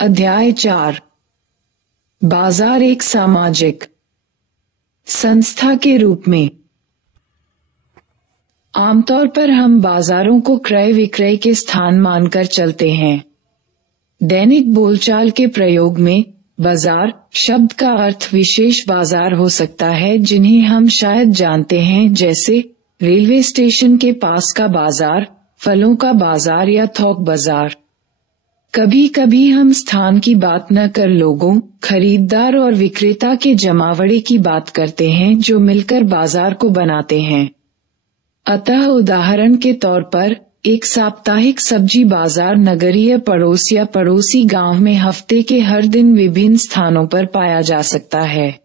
अध्याय 4। बाजार एक सामाजिक संस्था के रूप में। आमतौर पर हम बाजारों को क्रय विक्रय के स्थान मानकर चलते हैं। दैनिक बोलचाल के प्रयोग में बाजार शब्द का अर्थ विशेष बाजार हो सकता है जिन्हें हम शायद जानते हैं, जैसे रेलवे स्टेशन के पास का बाजार, फलों का बाजार या थोक बाजार। कभी कभी हम स्थान की बात न कर लोगों, खरीदार और विक्रेता के जमावड़े की बात करते हैं जो मिलकर बाजार को बनाते हैं। अतः उदाहरण के तौर पर एक साप्ताहिक सब्जी बाजार नगरीय पड़ोस या पड़ोसी गांव में हफ्ते के हर दिन विभिन्न स्थानों पर पाया जा सकता है।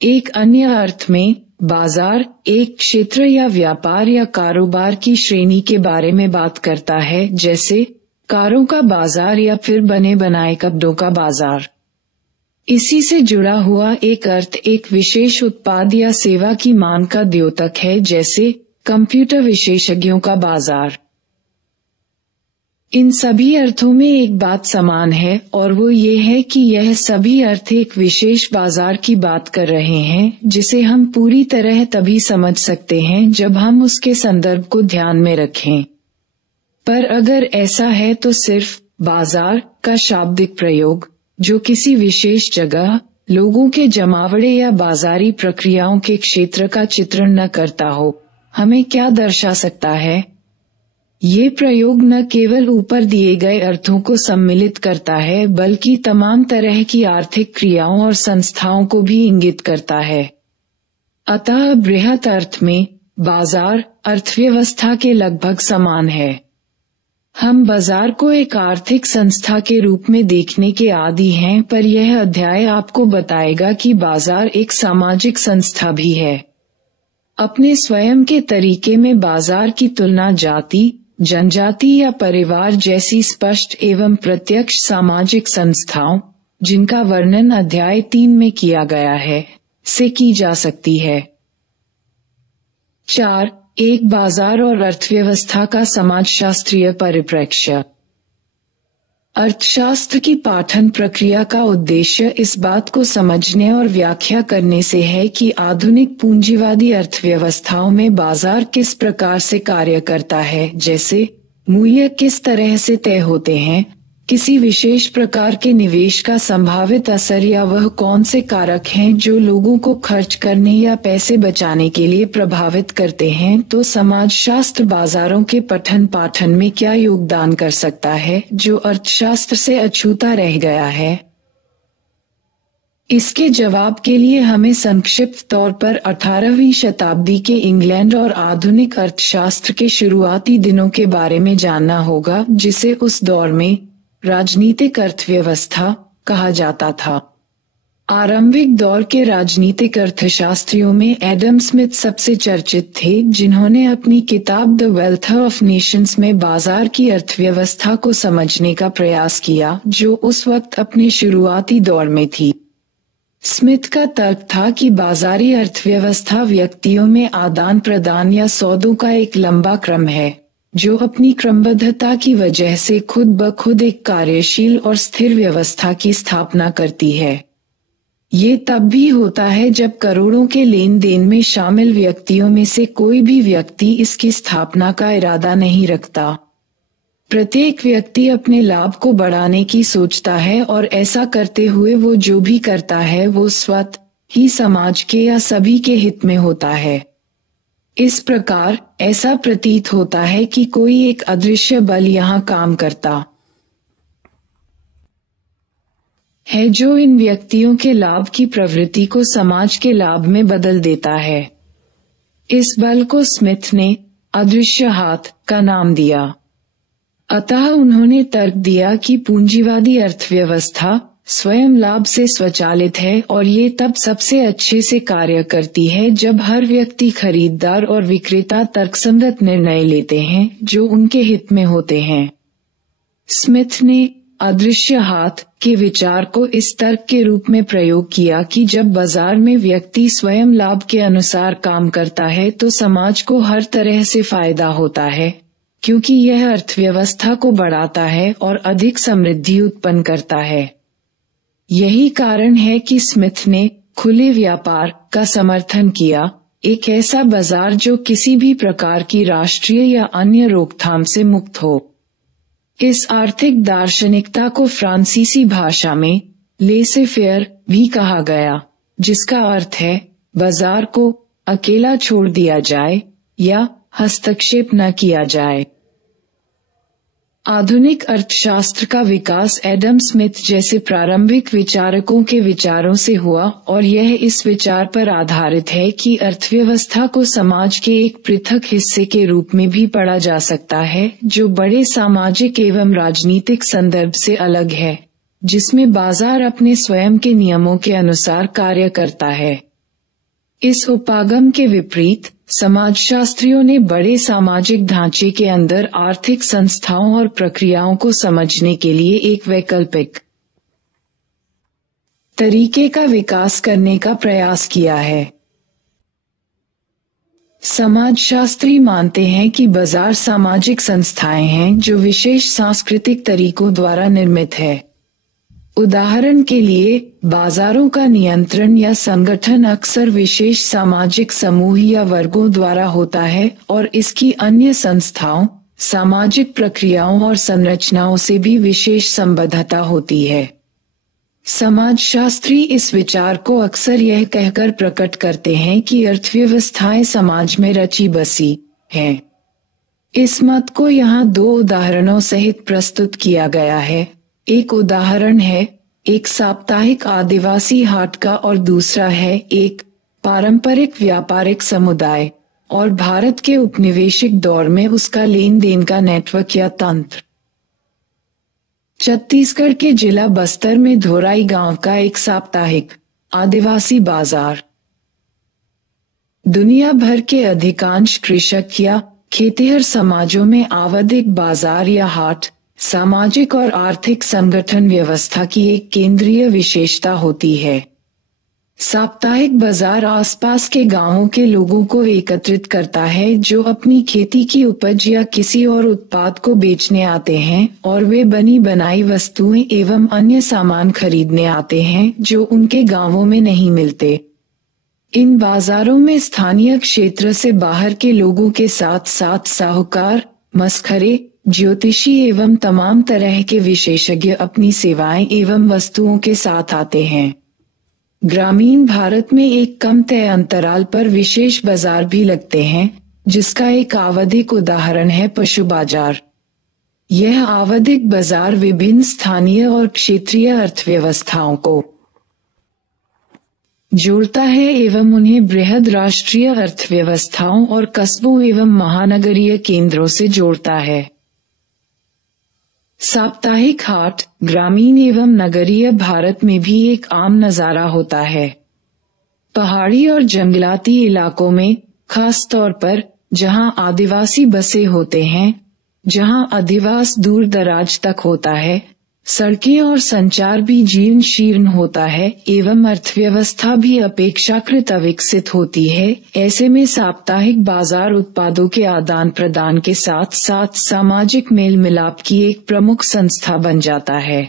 एक अन्य अर्थ में बाजार एक क्षेत्र या व्यापार या कारोबार की श्रेणी के बारे में बात करता है, जैसे कारों का बाजार या फिर बने बनाए कपड़ों का बाजार। इसी से जुड़ा हुआ एक अर्थ एक विशेष उत्पाद या सेवा की मांग का द्योतक है, जैसे कंप्यूटर विशेषज्ञों का बाजार। इन सभी अर्थों में एक बात समान है और वो ये है कि यह सभी अर्थ एक विशेष बाजार की बात कर रहे हैं, जिसे हम पूरी तरह तभी समझ सकते हैं जब हम उसके संदर्भ को ध्यान में रखें। पर अगर ऐसा है तो सिर्फ बाजार का शाब्दिक प्रयोग, जो किसी विशेष जगह, लोगों के जमावड़े या बाजारी प्रक्रियाओं के क्षेत्र का चित्रण न करता हो, हमें क्या दर्शा सकता है? ये प्रयोग न केवल ऊपर दिए गए अर्थों को सम्मिलित करता है, बल्कि तमाम तरह की आर्थिक क्रियाओं और संस्थाओं को भी इंगित करता है। अतः बृहत अर्थ में बाजार अर्थव्यवस्था के लगभग समान है। हम बाजार को एक आर्थिक संस्था के रूप में देखने के आदी हैं, पर यह अध्याय आपको बताएगा कि बाजार एक सामाजिक संस्था भी है। अपने स्वयं के तरीके में बाजार की तुलना जाति, जनजाति या परिवार जैसी स्पष्ट एवं प्रत्यक्ष सामाजिक संस्थाओं, जिनका वर्णन अध्याय 3 में किया गया है, से की जा सकती है। 4. एक बाजार और अर्थव्यवस्था का समाजशास्त्रीय परिप्रेक्ष्य। अर्थशास्त्र की पाठन प्रक्रिया का उद्देश्य इस बात को समझने और व्याख्या करने से है कि आधुनिक पूंजीवादी अर्थव्यवस्थाओं में बाजार किस प्रकार से कार्य करता है, जैसे मूल्य किस तरह से तय होते हैं, किसी विशेष प्रकार के निवेश का संभावित असर या वह कौन से कारक हैं जो लोगों को खर्च करने या पैसे बचाने के लिए प्रभावित करते हैं। तो समाजशास्त्र बाजारों के पठन पाठन में क्या योगदान कर सकता है जो अर्थशास्त्र से अछूता रह गया है? इसके जवाब के लिए हमें संक्षिप्त तौर पर 18वीं शताब्दी के इंग्लैंड और आधुनिक अर्थशास्त्र के शुरुआती दिनों के बारे में जानना होगा, जिसे उस दौर में राजनीतिक अर्थव्यवस्था कहा जाता था। आरंभिक दौर के राजनीतिक अर्थशास्त्रियों में एडम स्मिथ सबसे चर्चित थे, जिन्होंने अपनी किताब द वेल्थ ऑफ नेशंस में बाजार की अर्थव्यवस्था को समझने का प्रयास किया, जो उस वक्त अपने शुरुआती दौर में थी। स्मिथ का तर्क था कि बाजारी अर्थव्यवस्था व्यक्तियों में आदान प्रदान या सौदों का एक लंबा क्रम है, जो अपनी क्रमबद्धता की वजह से खुद ब खुद एक कार्यशील और स्थिर व्यवस्था की स्थापना करती है। ये तब भी होता है जब करोड़ों के लेन देन में शामिल व्यक्तियों में से कोई भी व्यक्ति इसकी स्थापना का इरादा नहीं रखता। प्रत्येक व्यक्ति अपने लाभ को बढ़ाने की सोचता है और ऐसा करते हुए वो जो भी करता है वो स्वतः ही समाज के या सभी के हित में होता है। इस प्रकार ऐसा प्रतीत होता है कि कोई एक अदृश्य बल यहाँ काम करता है जो इन व्यक्तियों के लाभ की प्रवृत्ति को समाज के लाभ में बदल देता है। इस बल को स्मिथ ने अदृश्य हाथ का नाम दिया। अतः उन्होंने तर्क दिया कि पूंजीवादी अर्थव्यवस्था स्वयं लाभ से स्वचालित है और ये तब सबसे अच्छे से कार्य करती है जब हर व्यक्ति खरीदार और विक्रेता तर्कसंगत निर्णय लेते हैं जो उनके हित में होते हैं। स्मिथ ने अदृश्य हाथ के विचार को इस तर्क के रूप में प्रयोग किया कि जब बाजार में व्यक्ति स्वयं लाभ के अनुसार काम करता है तो समाज को हर तरह से फायदा होता है, क्योंकि यह अर्थव्यवस्था को बढ़ाता है और अधिक समृद्धि उत्पन्न करता है। यही कारण है कि स्मिथ ने खुले व्यापार का समर्थन किया, एक ऐसा बाजार जो किसी भी प्रकार की राष्ट्रीय या अन्य रोकथाम से मुक्त हो। इस आर्थिक दार्शनिकता को फ्रांसीसी भाषा में लेसे फेयर भी कहा गया, जिसका अर्थ है बाजार को अकेला छोड़ दिया जाए या हस्तक्षेप न किया जाए। आधुनिक अर्थशास्त्र का विकास एडम स्मिथ जैसे प्रारंभिक विचारकों के विचारों से हुआ और यह इस विचार पर आधारित है कि अर्थव्यवस्था को समाज के एक पृथक हिस्से के रूप में भी पढ़ा जा सकता है, जो बड़े सामाजिक एवं राजनीतिक संदर्भ से अलग है, जिसमें बाजार अपने स्वयं के नियमों के अनुसार कार्य करता है। इस उपागम के विपरीत समाजशास्त्रियों ने बड़े सामाजिक ढांचे के अंदर आर्थिक संस्थाओं और प्रक्रियाओं को समझने के लिए एक वैकल्पिक तरीके का विकास करने का प्रयास किया है। समाजशास्त्री मानते हैं कि बाजार सामाजिक संस्थाएं हैं जो विशेष सांस्कृतिक तरीकों द्वारा निर्मित है। उदाहरण के लिए, बाजारों का नियंत्रण या संगठन अक्सर विशेष सामाजिक समूह या वर्गों द्वारा होता है और इसकी अन्य संस्थाओं, सामाजिक प्रक्रियाओं और संरचनाओं से भी विशेष संबद्धता होती है। समाजशास्त्री इस विचार को अक्सर यह कहकर प्रकट करते हैं कि अर्थव्यवस्थाएं समाज में रची बसी हैं। इस मत को यहाँ 2 उदाहरणों सहित प्रस्तुत किया गया है। एक उदाहरण है एक साप्ताहिक आदिवासी हाट का और दूसरा है एक पारंपरिक व्यापारिक समुदाय और भारत के उपनिवेशिक दौर में उसका लेन देन का नेटवर्क या तंत्र। छत्तीसगढ़ के जिला बस्तर में धोराई गांव का एक साप्ताहिक आदिवासी बाजार। दुनिया भर के अधिकांश कृषक या खेतिहर समाजों में आवधिक बाजार या हाट सामाजिक और आर्थिक संगठन व्यवस्था की एक केंद्रीय विशेषता होती है। साप्ताहिक बाजार आसपास के गांवों के लोगों को एकत्रित करता है जो अपनी खेती की उपज या किसी और उत्पाद को बेचने आते हैं और वे बनी बनाई वस्तुएं एवं अन्य सामान खरीदने आते हैं जो उनके गांवों में नहीं मिलते। इन बाजारों में स्थानीय क्षेत्र से बाहर के लोगों के साथ साथ साहूकार, मसखरे, ज्योतिषी एवं तमाम तरह के विशेषज्ञ अपनी सेवाएं एवं वस्तुओं के साथ आते हैं। ग्रामीण भारत में एक कम तय अंतराल पर विशेष बाजार भी लगते हैं, जिसका एक आवधिक उदाहरण है पशु बाजार। यह आवधिक बाजार विभिन्न स्थानीय और क्षेत्रीय अर्थव्यवस्थाओं को जोड़ता है एवं उन्हें बृहद राष्ट्रीय अर्थव्यवस्थाओं और कस्बों एवं महानगरीय केंद्रों से जोड़ता है। साप्ताहिक हाट ग्रामीण एवं नगरीय भारत में भी एक आम नजारा होता है। पहाड़ी और जंगलाती इलाकों में, खास तौर पर जहां आदिवासी बसे होते हैं, जहां अधिवास दूर दराज तक होता है, सड़कें और संचार भी जीर्ण शीर्ण होता है एवं अर्थव्यवस्था भी अपेक्षाकृत अविकसित होती है। ऐसे में साप्ताहिक बाजार उत्पादों के आदान प्रदान के साथ साथ सामाजिक मेल मिलाप की एक प्रमुख संस्था बन जाता है।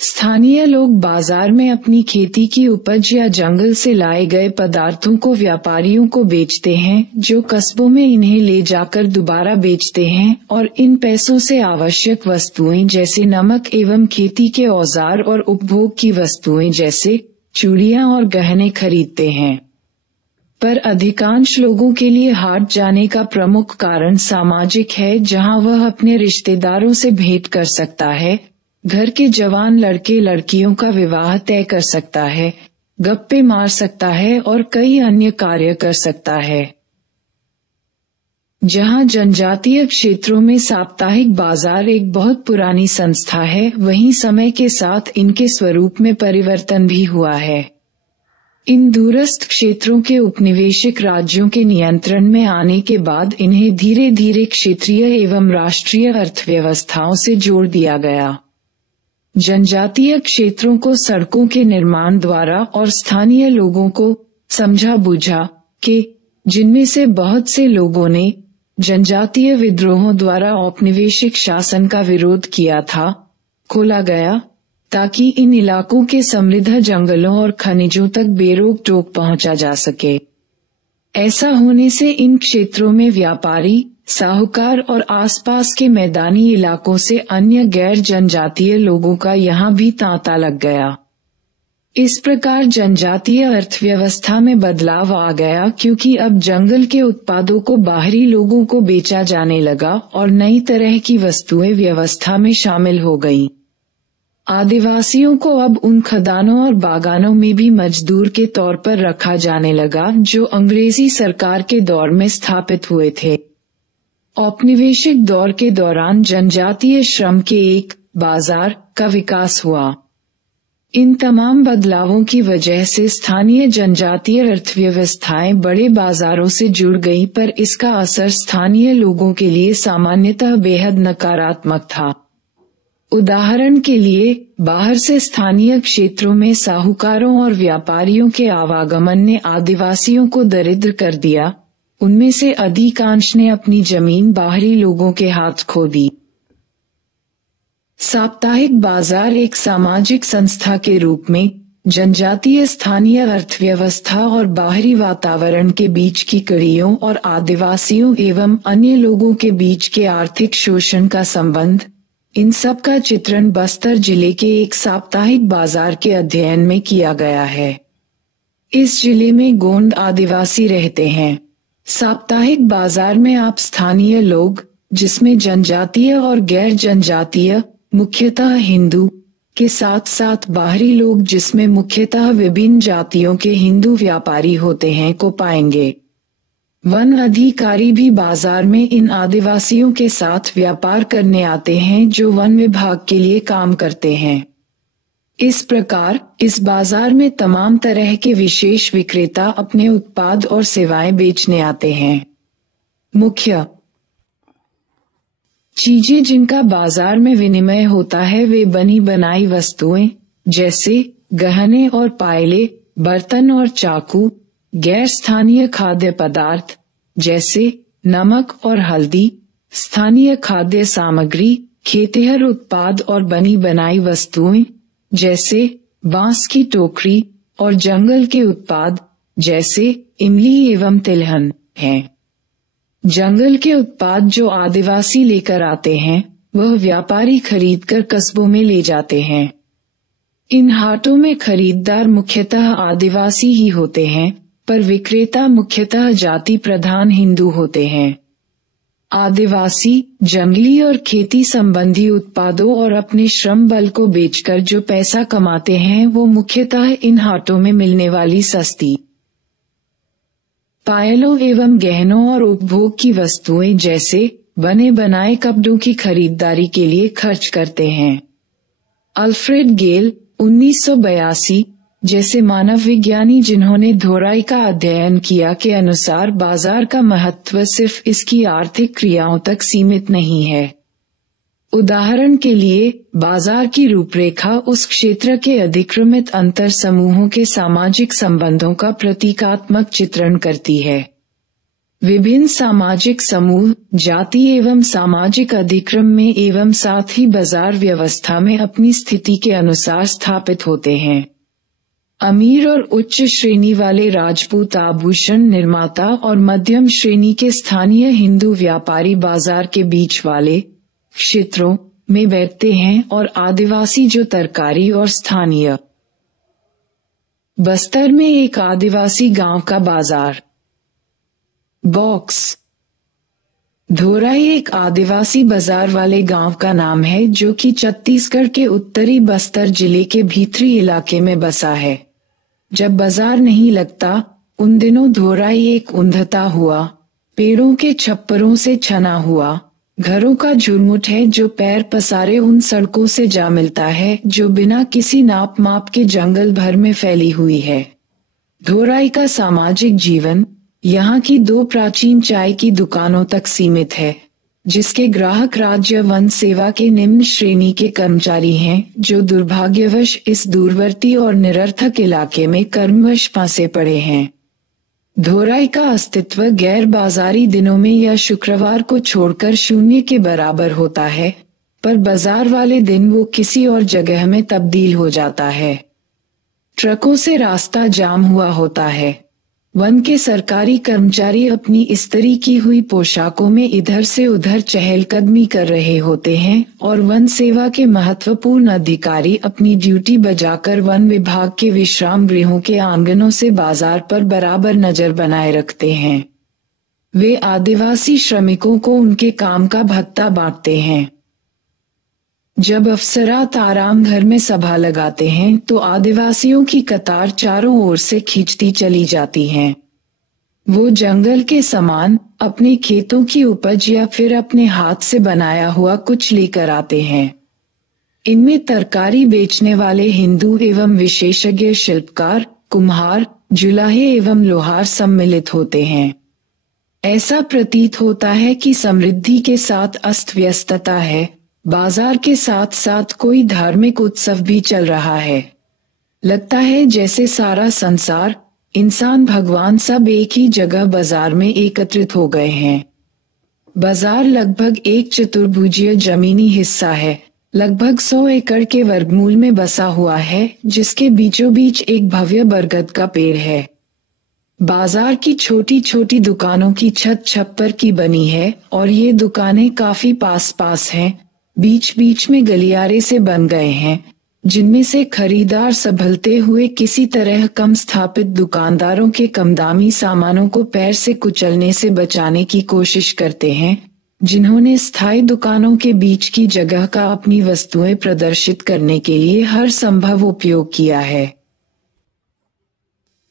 स्थानीय लोग बाजार में अपनी खेती की उपज या जंगल से लाए गए पदार्थों को व्यापारियों को बेचते हैं, जो कस्बों में इन्हें ले जाकर दोबारा बेचते हैं और इन पैसों से आवश्यक वस्तुएं जैसे नमक एवं खेती के औजार और उपभोग की वस्तुएं जैसे चूड़ियां और गहने खरीदते हैं। पर अधिकांश लोगों के लिए हाट जाने का प्रमुख कारण सामाजिक है, जहां वह अपने रिश्तेदारों से भेंट कर सकता है, घर के जवान लड़के लड़कियों का विवाह तय कर सकता है, गप्पे मार सकता है और कई अन्य कार्य कर सकता है। जहां जनजातीय क्षेत्रों में साप्ताहिक बाजार एक बहुत पुरानी संस्था है, वहीं समय के साथ इनके स्वरूप में परिवर्तन भी हुआ है। इन दूरस्थ क्षेत्रों के उपनिवेशिक राज्यों के नियंत्रण में आने के बाद इन्हें धीरे धीरे क्षेत्रीय एवं राष्ट्रीय अर्थव्यवस्थाओं से जोड़ दिया गया। जनजातीय क्षेत्रों को सड़कों के निर्माण द्वारा और स्थानीय लोगों को समझा बूझा के, जिनमें से बहुत से लोगों ने जनजातीय विद्रोहों द्वारा औपनिवेशिक शासन का विरोध किया था, खोला गया, ताकि इन इलाकों के समृद्ध जंगलों और खनिजों तक बेरोक टोक पहुंचा जा सके। ऐसा होने से इन क्षेत्रों में व्यापारी, साहूकार और आसपास के मैदानी इलाकों से अन्य गैर जनजातीय लोगों का यहाँ भी तांता लग गया। इस प्रकार जनजातीय अर्थव्यवस्था में बदलाव आ गया, क्योंकि अब जंगल के उत्पादों को बाहरी लोगों को बेचा जाने लगा और नई तरह की वस्तुएं व्यवस्था में शामिल हो गईं। आदिवासियों को अब उन खदानों और बागानों में भी मजदूर के तौर पर रखा जाने लगा जो अंग्रेजी सरकार के दौर में स्थापित हुए थे। औपनिवेशिक दौर के दौरान जनजातीय श्रम के एक बाजार का विकास हुआ। इन तमाम बदलावों की वजह से स्थानीय जनजातीय अर्थव्यवस्थाएं बड़े बाजारों से जुड़ गईं, पर इसका असर स्थानीय लोगों के लिए सामान्यतः बेहद नकारात्मक था। उदाहरण के लिए, बाहर से स्थानीय क्षेत्रों में साहूकारों और व्यापारियों के आवागमन ने आदिवासियों को दरिद्र कर दिया। उनमें से अधिकांश ने अपनी जमीन बाहरी लोगों के हाथ खो दी। साप्ताहिक बाजार एक सामाजिक संस्था के रूप में जनजातीय स्थानीय अर्थव्यवस्था और बाहरी वातावरण के बीच की कड़ियों और आदिवासियों एवं अन्य लोगों के बीच के आर्थिक शोषण का संबंध, इन सब का चित्रण बस्तर जिले के एक साप्ताहिक बाजार के अध्ययन में किया गया है। इस जिले में गोंड आदिवासी रहते हैं। साप्ताहिक बाजार में आप स्थानीय लोग, जिसमें जनजातीय और गैर जनजातीय, मुख्यतः हिंदू, के साथ साथ बाहरी लोग जिसमें मुख्यतः विभिन्न जातियों के हिंदू व्यापारी होते हैं, को पाएंगे। वन अधिकारी भी बाजार में इन आदिवासियों के साथ व्यापार करने आते हैं जो वन विभाग के लिए काम करते हैं। इस प्रकार इस बाजार में तमाम तरह के विशेष विक्रेता अपने उत्पाद और सेवाएं बेचने आते हैं। मुख्य चीजें जिनका बाजार में विनिमय होता है वे बनी बनाई वस्तुएं, जैसे गहने और पायले, बर्तन और चाकू, गैर स्थानीय खाद्य पदार्थ जैसे नमक और हल्दी, स्थानीय खाद्य सामग्री, खेतिहर उत्पाद और बनी बनाई वस्तुएं जैसे बांस की टोकरी और जंगल के उत्पाद जैसे इमली एवं तिलहन हैं। जंगल के उत्पाद जो आदिवासी लेकर आते हैं वह व्यापारी खरीदकर कस्बों में ले जाते हैं। इन हाटों में खरीददार मुख्यतः आदिवासी ही होते हैं, पर विक्रेता मुख्यतः जाति प्रधान हिंदू होते हैं। आदिवासी जंगली और खेती संबंधी उत्पादों और अपने श्रम बल को बेचकर जो पैसा कमाते हैं वो मुख्यतः इन हाटों में मिलने वाली सस्ती पायलों एवं गहनों और उपभोग की वस्तुएं जैसे बने बनाए कपड़ों की खरीदारी के लिए खर्च करते हैं। अल्फ्रेड गेल 1982 जैसे मानव विज्ञानी जिन्होंने धोराई का अध्ययन किया के अनुसार बाजार का महत्व सिर्फ इसकी आर्थिक क्रियाओं तक सीमित नहीं है। उदाहरण के लिए, बाजार की रूपरेखा उस क्षेत्र के अधिक्रमित अंतर समूहों के सामाजिक संबंधों का प्रतीकात्मक चित्रण करती है। विभिन्न सामाजिक समूह जाति एवं सामाजिक अधिक्रम में एवं साथ ही बाजार व्यवस्था में अपनी स्थिति के अनुसार स्थापित होते हैं। अमीर और उच्च श्रेणी वाले राजपूत आभूषण निर्माता और मध्यम श्रेणी के स्थानीय हिंदू व्यापारी बाजार के बीच वाले क्षेत्रों में बैठते हैं और आदिवासी जो तरकारी और स्थानीय। बस्तर में एक आदिवासी गांव का बाजार। बॉक्स धोराई एक आदिवासी बाजार वाले गांव का नाम है जो कि छत्तीसगढ़ के उत्तरी बस्तर जिले के भीतरी इलाके में बसा है। जब बाजार नहीं लगता उन दिनों धोराई एक ऊंधता हुआ, पेड़ों के छप्परों से छना हुआ, घरों का झुरमुट है जो पैर पसारे उन सड़कों से जा मिलता है जो बिना किसी नाप माप के जंगल भर में फैली हुई है। धोराई का सामाजिक जीवन यहाँ की 2 प्राचीन चाय की दुकानों तक सीमित है, जिसके ग्राहक राज्य वन सेवा के निम्न श्रेणी के कर्मचारी हैं जो दुर्भाग्यवश इस दूरवर्ती और निरर्थक इलाके में कर्मवश फंसे पड़े हैं। धोराई का अस्तित्व गैर बाजारी दिनों में या शुक्रवार को छोड़कर शून्य के बराबर होता है, पर बाजार वाले दिन वो किसी और जगह में तब्दील हो जाता है। ट्रकों से रास्ता जाम हुआ होता है। वन के सरकारी कर्मचारी अपनी इस्त्री की हुई पोशाकों में इधर से उधर चहलकदमी कर रहे होते हैं और वन सेवा के महत्वपूर्ण अधिकारी अपनी ड्यूटी बजाकर वन विभाग के विश्राम गृहों के आंगनों से बाजार पर बराबर नजर बनाए रखते हैं। वे आदिवासी श्रमिकों को उनके काम का भत्ता बांटते हैं। जब अफसरात आराम घर में सभा लगाते हैं तो आदिवासियों की कतार चारों ओर से खींचती चली जाती हैं। वो जंगल के समान अपने खेतों की उपज या फिर अपने हाथ से बनाया हुआ कुछ लेकर आते हैं। इनमें तरकारी बेचने वाले हिंदू एवं विशेषज्ञ शिल्पकार, कुम्हार, जुलाहे एवं लोहार सम्मिलित होते हैं। ऐसा प्रतीत होता है कि समृद्धि के साथ अस्त व्यस्तता है। बाजार के साथ साथ कोई धार्मिक उत्सव भी चल रहा है। लगता है जैसे सारा संसार, इंसान, भगवान सब एक ही जगह बाजार में एकत्रित हो गए हैं। बाजार लगभग एक चतुर्भुजीय जमीनी हिस्सा है, लगभग 100 एकड़ के वर्गमूल में बसा हुआ है, जिसके बीचों बीच एक भव्य बरगद का पेड़ है। बाजार की छोटी छोटी दुकानों की छत छप्पर की बनी है और ये दुकानें काफी पास पास हैं। बीच बीच में गलियारे से बन गए हैं, जिनमें से खरीदार संभलते हुए किसी तरह कम स्थापित दुकानदारों के कमदामी सामानों को पैर से कुचलने से बचाने की कोशिश करते हैं, जिन्होंने स्थायी दुकानों के बीच की जगह का अपनी वस्तुएं प्रदर्शित करने के लिए हर संभव उपयोग किया है।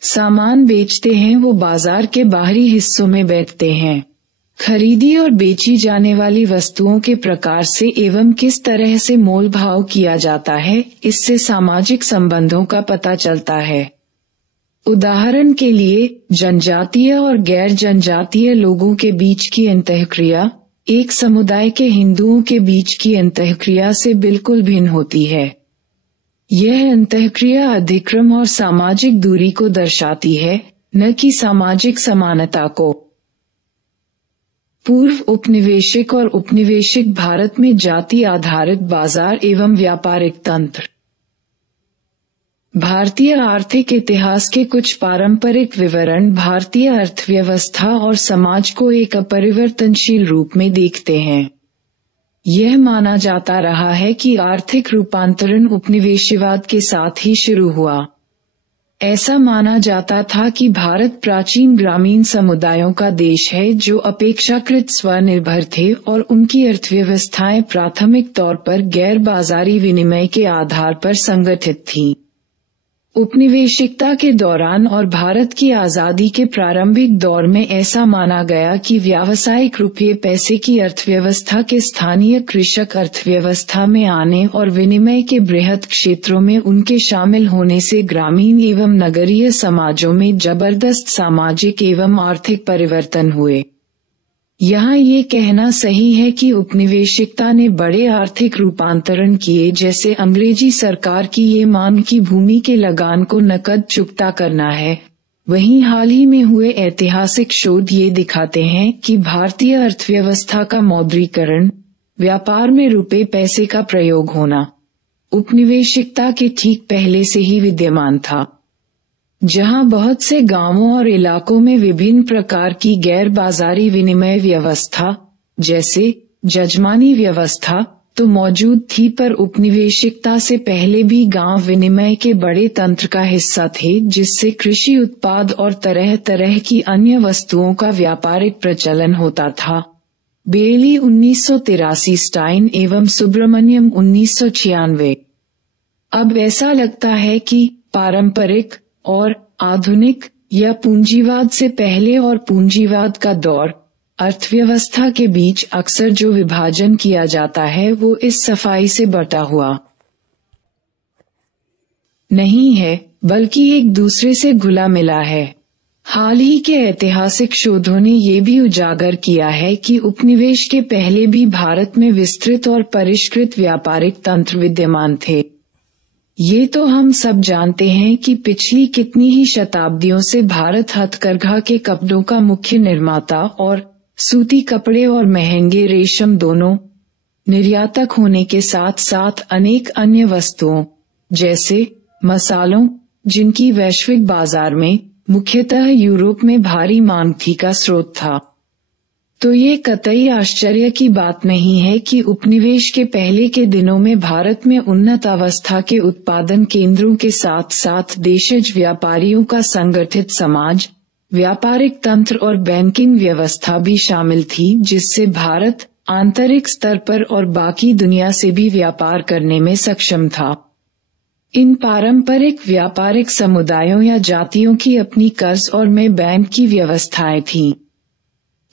सामान बेचते हैं वो बाजार के बाहरी हिस्सों में बैठते हैं। खरीदी और बेची जाने वाली वस्तुओं के प्रकार से एवं किस तरह से मोल भाव किया जाता है, इससे सामाजिक संबंधों का पता चलता है। उदाहरण के लिए जनजातीय और गैर जनजातीय लोगों के बीच की अंतःक्रिया एक समुदाय के हिंदुओं के बीच की अंतःक्रिया से बिल्कुल भिन्न होती है। यह अंतःक्रिया अधिक्रम और सामाजिक दूरी को दर्शाती है, न कि सामाजिक समानता को। पूर्व उपनिवेशिक और उपनिवेशिक भारत में जाति आधारित बाजार एवं व्यापारिक तंत्र। भारतीय आर्थिक इतिहास के कुछ पारंपरिक विवरण भारतीय अर्थव्यवस्था और समाज को एक अपरिवर्तनशील रूप में देखते हैं। यह माना जाता रहा है कि आर्थिक रूपांतरण उपनिवेशवाद के साथ ही शुरू हुआ। ऐसा माना जाता था कि भारत प्राचीन ग्रामीण समुदायों का देश है जो अपेक्षाकृत स्वनिर्भर थे और उनकी अर्थव्यवस्थाएं प्राथमिक तौर पर गैर बाजारी विनिमय के आधार पर संगठित थीं। उपनिवेशिकता के दौरान और भारत की आजादी के प्रारंभिक दौर में ऐसा माना गया कि व्यावसायिक रुपये पैसे की अर्थव्यवस्था के स्थानीय कृषक अर्थव्यवस्था में आने और विनिमय के बृहत क्षेत्रों में उनके शामिल होने से ग्रामीण एवं नगरीय समाजों में जबरदस्त सामाजिक एवं आर्थिक परिवर्तन हुए। यहाँ ये कहना सही है कि उपनिवेशिकता ने बड़े आर्थिक रूपांतरण किए, जैसे अंग्रेजी सरकार की ये मांग कि भूमि के लगान को नकद चुकता करना है। वहीं हाल ही में हुए ऐतिहासिक शोध ये दिखाते हैं कि भारतीय अर्थव्यवस्था का मौद्रीकरण, व्यापार में रुपए पैसे का प्रयोग होना, उपनिवेशिकता के ठीक पहले से ही विद्यमान था। जहां बहुत से गांवों और इलाकों में विभिन्न प्रकार की गैर बाजारी विनिमय व्यवस्था, जैसे जजमानी व्यवस्था, तो मौजूद थी, पर उपनिवेशिकता से पहले भी गांव विनिमय के बड़े तंत्र का हिस्सा थे, जिससे कृषि उत्पाद और तरह तरह की अन्य वस्तुओं का व्यापारिक प्रचलन होता था। बेली 1983, स्टाइन एवं सुब्रमण्यम 1996। अब ऐसा लगता है कि पारंपरिक और आधुनिक या पूंजीवाद से पहले और पूंजीवाद का दौर, अर्थव्यवस्था के बीच अक्सर जो विभाजन किया जाता है वो इस सफाई से बटा हुआ नहीं है, बल्कि एक दूसरे से घुला मिला है। हाल ही के ऐतिहासिक शोधों ने ये भी उजागर किया है कि उपनिवेश के पहले भी भारत में विस्तृत और परिष्कृत व्यापारिक तंत्र विद्यमान थे। ये तो हम सब जानते हैं कि पिछली कितनी ही शताब्दियों से भारत हथकरघा के कपड़ों का मुख्य निर्माता और सूती कपड़े और महंगे रेशम दोनों निर्यातक होने के साथ साथ अनेक अन्य वस्तुओं जैसे मसालों जिनकी वैश्विक बाजार में मुख्यतः यूरोप में भारी मांग थी का स्रोत था। तो ये कतई आश्चर्य की बात नहीं है कि उपनिवेश के पहले के दिनों में भारत में उन्नत अवस्था के उत्पादन केंद्रों के साथ साथ देशज व्यापारियों का संगठित समाज, व्यापारिक तंत्र और बैंकिंग व्यवस्था भी शामिल थी, जिससे भारत आंतरिक स्तर पर और बाकी दुनिया से भी व्यापार करने में सक्षम था। इन पारंपरिक व्यापारिक समुदायों या जातियों की अपनी कर्ज और में बैंक की व्यवस्थाएं थीं।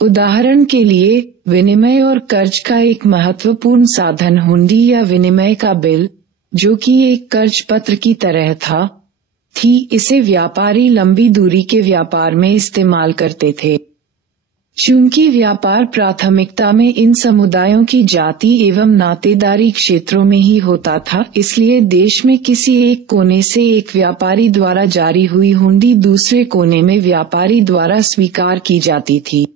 उदाहरण के लिए विनिमय और कर्ज का एक महत्वपूर्ण साधन हुंडी या विनिमय का बिल, जो कि एक कर्ज पत्र की तरह थी, इसे व्यापारी लंबी दूरी के व्यापार में इस्तेमाल करते थे। चूंकि व्यापार प्राथमिकता में इन समुदायों की जाति एवं नातेदारी क्षेत्रों में ही होता था, इसलिए देश में किसी एक कोने से एक व्यापारी द्वारा जारी हुई हुंडी दूसरे कोने में व्यापारी द्वारा स्वीकार की जाती थी।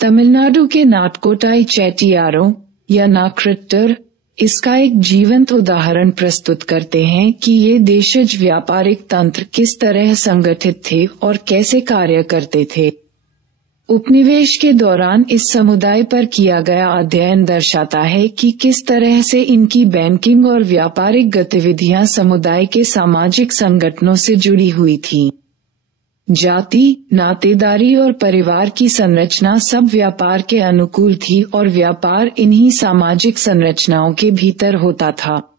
तमिलनाडु के नाटकोटाई चेट्टियारों या नाकृट्टर इसका एक जीवंत उदाहरण प्रस्तुत करते हैं कि ये देशज व्यापारिक तंत्र किस तरह संगठित थे और कैसे कार्य करते थे। उपनिवेश के दौरान इस समुदाय पर किया गया अध्ययन दर्शाता है कि किस तरह से इनकी बैंकिंग और व्यापारिक गतिविधियां समुदाय के सामाजिक संगठनों से जुड़ी हुई थीं। जाति, नातेदारी और परिवार की संरचना सब व्यापार के अनुकूल थी और व्यापार इन्हीं सामाजिक संरचनाओं के भीतर होता था।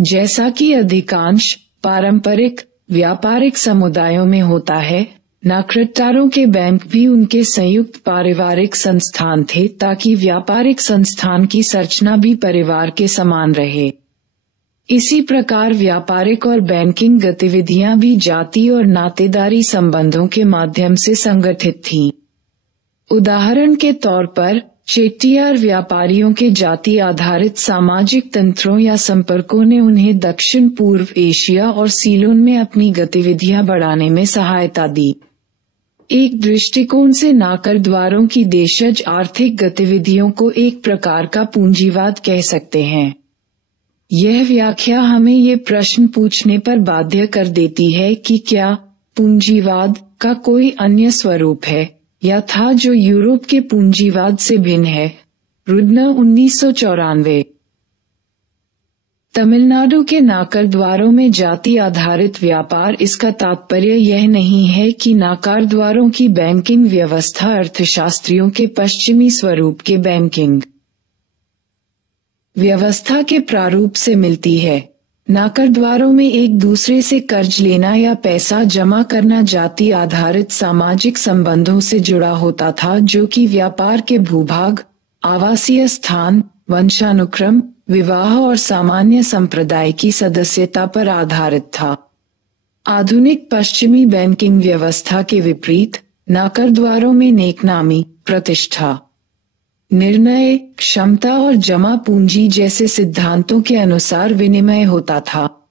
जैसा कि अधिकांश पारंपरिक व्यापारिक समुदायों में होता है, नाकृट्टारों के बैंक भी उनके संयुक्त पारिवारिक संस्थान थे ताकि व्यापारिक संस्थान की संरचना भी परिवार के समान रहे। इसी प्रकार व्यापारिक और बैंकिंग गतिविधियां भी जाति और नातेदारी संबंधों के माध्यम से संगठित थीं। उदाहरण के तौर पर चेट्टियार व्यापारियों के जाति आधारित सामाजिक तंत्रों या संपर्कों ने उन्हें दक्षिण पूर्व एशिया और सीलोन में अपनी गतिविधियां बढ़ाने में सहायता दी। एक दृष्टिकोण से नाकरद्वारों की देशज आर्थिक गतिविधियों को एक प्रकार का पूंजीवाद कह सकते हैं। यह व्याख्या हमें ये प्रश्न पूछने पर बाध्य कर देती है कि क्या पूंजीवाद का कोई अन्य स्वरूप है या था जो यूरोप के पूंजीवाद से भिन्न है। रुडना 1994। तमिलनाडु के नाकरद्वारों में जाति आधारित व्यापार। इसका तात्पर्य यह नहीं है कि नाकरद्वारों की बैंकिंग व्यवस्था अर्थशास्त्रियों के पश्चिमी स्वरूप के बैंकिंग व्यवस्था के प्रारूप से मिलती है। नाकरद्वारों में एक दूसरे से कर्ज लेना या पैसा जमा करना जाति आधारित सामाजिक संबंधों से जुड़ा होता था, जो कि व्यापार के भूभाग, आवासीय स्थान, वंशानुक्रम, विवाह और सामान्य संप्रदाय की सदस्यता पर आधारित था। आधुनिक पश्चिमी बैंकिंग व्यवस्था के विपरीत नाकरद्वारों में नेकनामी, प्रतिष्ठा, निर्णय क्षमता और जमा पूंजी जैसे सिद्धांतों के अनुसार विनिमय होता था,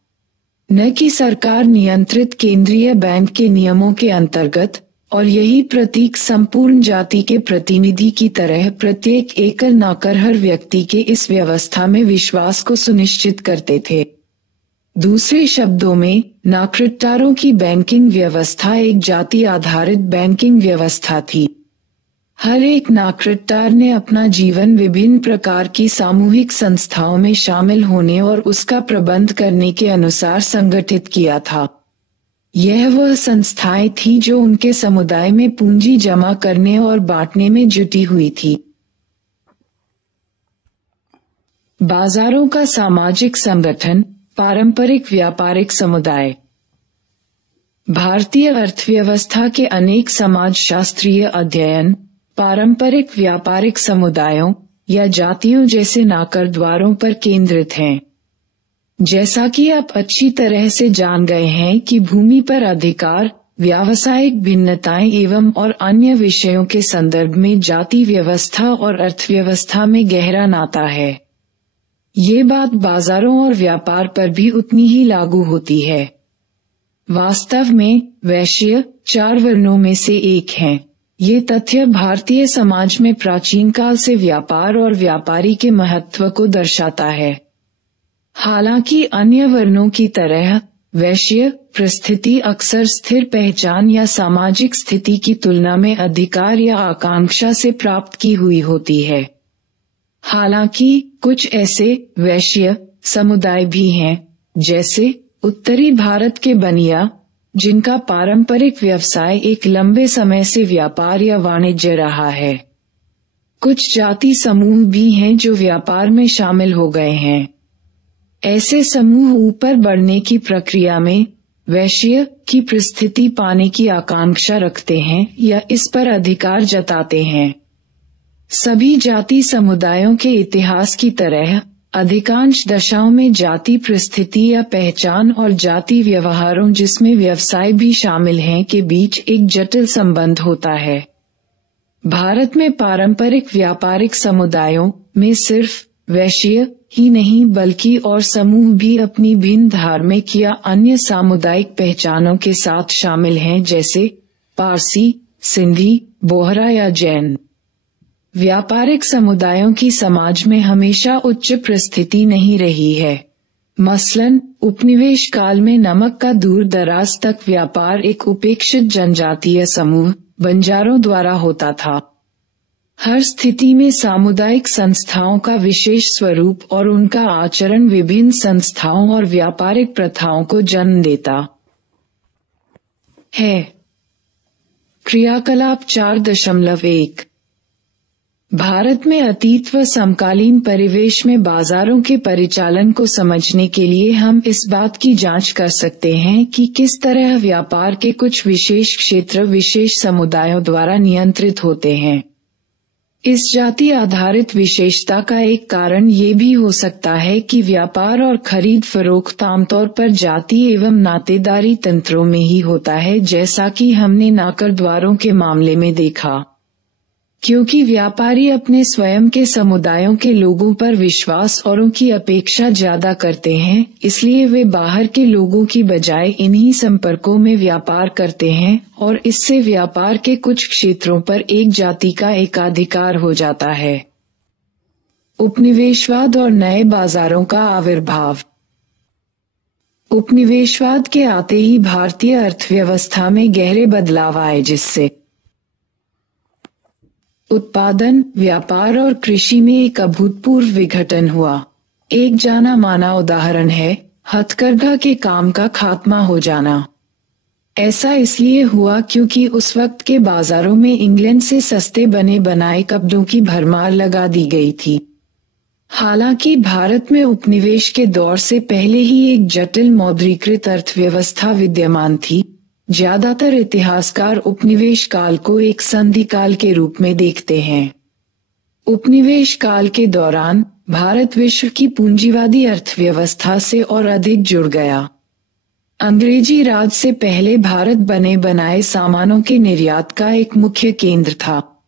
न कि सरकार नियंत्रित केंद्रीय बैंक के नियमों के अंतर्गत। और यही प्रतीक संपूर्ण जाति के प्रतिनिधि की तरह प्रत्येक एकल नाकरहर व्यक्ति के इस व्यवस्था में विश्वास को सुनिश्चित करते थे। दूसरे शब्दों में, नाकृट्टारों की बैंकिंग व्यवस्था एक जाति आधारित बैंकिंग व्यवस्था थी। हर एक नाकृट्टार ने अपना जीवन विभिन्न प्रकार की सामूहिक संस्थाओं में शामिल होने और उसका प्रबंध करने के अनुसार संगठित किया था। यह वह संस्थाएं थीं जो उनके समुदाय में पूंजी जमा करने और बांटने में जुटी हुई थी। बाजारों का सामाजिक संगठन, पारंपरिक व्यापारिक समुदाय। भारतीय अर्थव्यवस्था के अनेक समाजशास्त्रीय अध्ययन पारंपरिक व्यापारिक समुदायों या जातियों जैसे नाकरद्वारों पर केंद्रित हैं। जैसा कि आप अच्छी तरह से जान गए हैं कि भूमि पर अधिकार, व्यावसायिक भिन्नताएं एवं और अन्य विषयों के संदर्भ में जाति व्यवस्था और अर्थव्यवस्था में गहरा नाता है। ये बात बाजारों और व्यापार पर भी उतनी ही लागू होती है। वास्तव में वैश्य 4 वर्णों में से एक हैं। ये तथ्य भारतीय समाज में प्राचीन काल से व्यापार और व्यापारी के महत्व को दर्शाता है। हालांकि अन्य वर्णों की तरह वैश्य परिस्थिति अक्सर स्थिर पहचान या सामाजिक स्थिति की तुलना में अधिकार या आकांक्षा से प्राप्त की हुई होती है। हालांकि कुछ ऐसे वैश्य समुदाय भी हैं, जैसे उत्तरी भारत के बनिया, जिनका पारंपरिक व्यवसाय एक लंबे समय से व्यापार या वाणिज्य रहा है। कुछ जाति समूह भी हैं जो व्यापार में शामिल हो गए हैं। ऐसे समूह ऊपर बढ़ने की प्रक्रिया में वैश्य की परिस्थिति पाने की आकांक्षा रखते हैं या इस पर अधिकार जताते हैं। सभी जाति समुदायों के इतिहास की तरह अधिकांश दशाओं में जाति परिस्थिति या पहचान और जाति व्यवहारों जिसमें व्यवसाय भी शामिल हैं के बीच एक जटिल संबंध होता है। भारत में पारंपरिक व्यापारिक समुदायों में सिर्फ वैश्य ही नहीं बल्कि और समूह भी अपनी भिन्न धार्मिक या अन्य सामुदायिक पहचानों के साथ शामिल हैं, जैसे पारसी, सिंधी, बोहरा या जैन। व्यापारिक समुदायों की समाज में हमेशा उच्च परिस्थिति नहीं रही है। मसलन उपनिवेश काल में नमक का दूर दराज तक व्यापार एक उपेक्षित जनजातीय समूह बंजारों द्वारा होता था। हर स्थिति में सामुदायिक संस्थाओं का विशेष स्वरूप और उनका आचरण विभिन्न संस्थाओं और व्यापारिक प्रथाओं को जन्म देता है। क्रियाकलाप 4.1 भारत में अतीत व समकालीन परिवेश में बाजारों के परिचालन को समझने के लिए हम इस बात की जांच कर सकते हैं कि किस तरह व्यापार के कुछ विशेष क्षेत्र विशेष समुदायों द्वारा नियंत्रित होते हैं। इस जाति आधारित विशेषता का एक कारण ये भी हो सकता है कि व्यापार और खरीद फरोख्त आमतौर पर जाति एवं नातेदारी तंत्रों में ही होता है, जैसा कि हमने नाकरद्वारों के मामले में देखा। क्योंकि व्यापारी अपने स्वयं के समुदायों के लोगों पर विश्वास और उनकी अपेक्षा ज्यादा करते हैं, इसलिए वे बाहर के लोगों की बजाय इन्हीं संपर्कों में व्यापार करते हैं और इससे व्यापार के कुछ क्षेत्रों पर एक जाति का एकाधिकार हो जाता है। उपनिवेशवाद और नए बाजारों का आविर्भाव। उपनिवेशवाद के आते ही भारतीय अर्थव्यवस्था में गहरे बदलाव आए, जिससे उत्पादन, व्यापार और कृषि में एक अभूतपूर्व विघटन हुआ। एक जाना माना उदाहरण है हथकरघा के काम का खात्मा हो जाना। ऐसा इसलिए हुआ क्योंकि उस वक्त के बाजारों में इंग्लैंड से सस्ते बने बनाए कपड़ों की भरमार लगा दी गई थी। हालांकि भारत में उपनिवेश के दौर से पहले ही एक जटिल मौद्रीकृत अर्थव्यवस्था विद्यमान थी। ज्यादातर इतिहासकार उपनिवेश काल को एक संधि काल के रूप में देखते हैं। उपनिवेश काल के दौरान भारत विश्व की पूंजीवादी अर्थव्यवस्था से और अधिक जुड़ गया। अंग्रेजी राज से पहले भारत बने बनाए सामानों के निर्यात का एक मुख्य केंद्र था।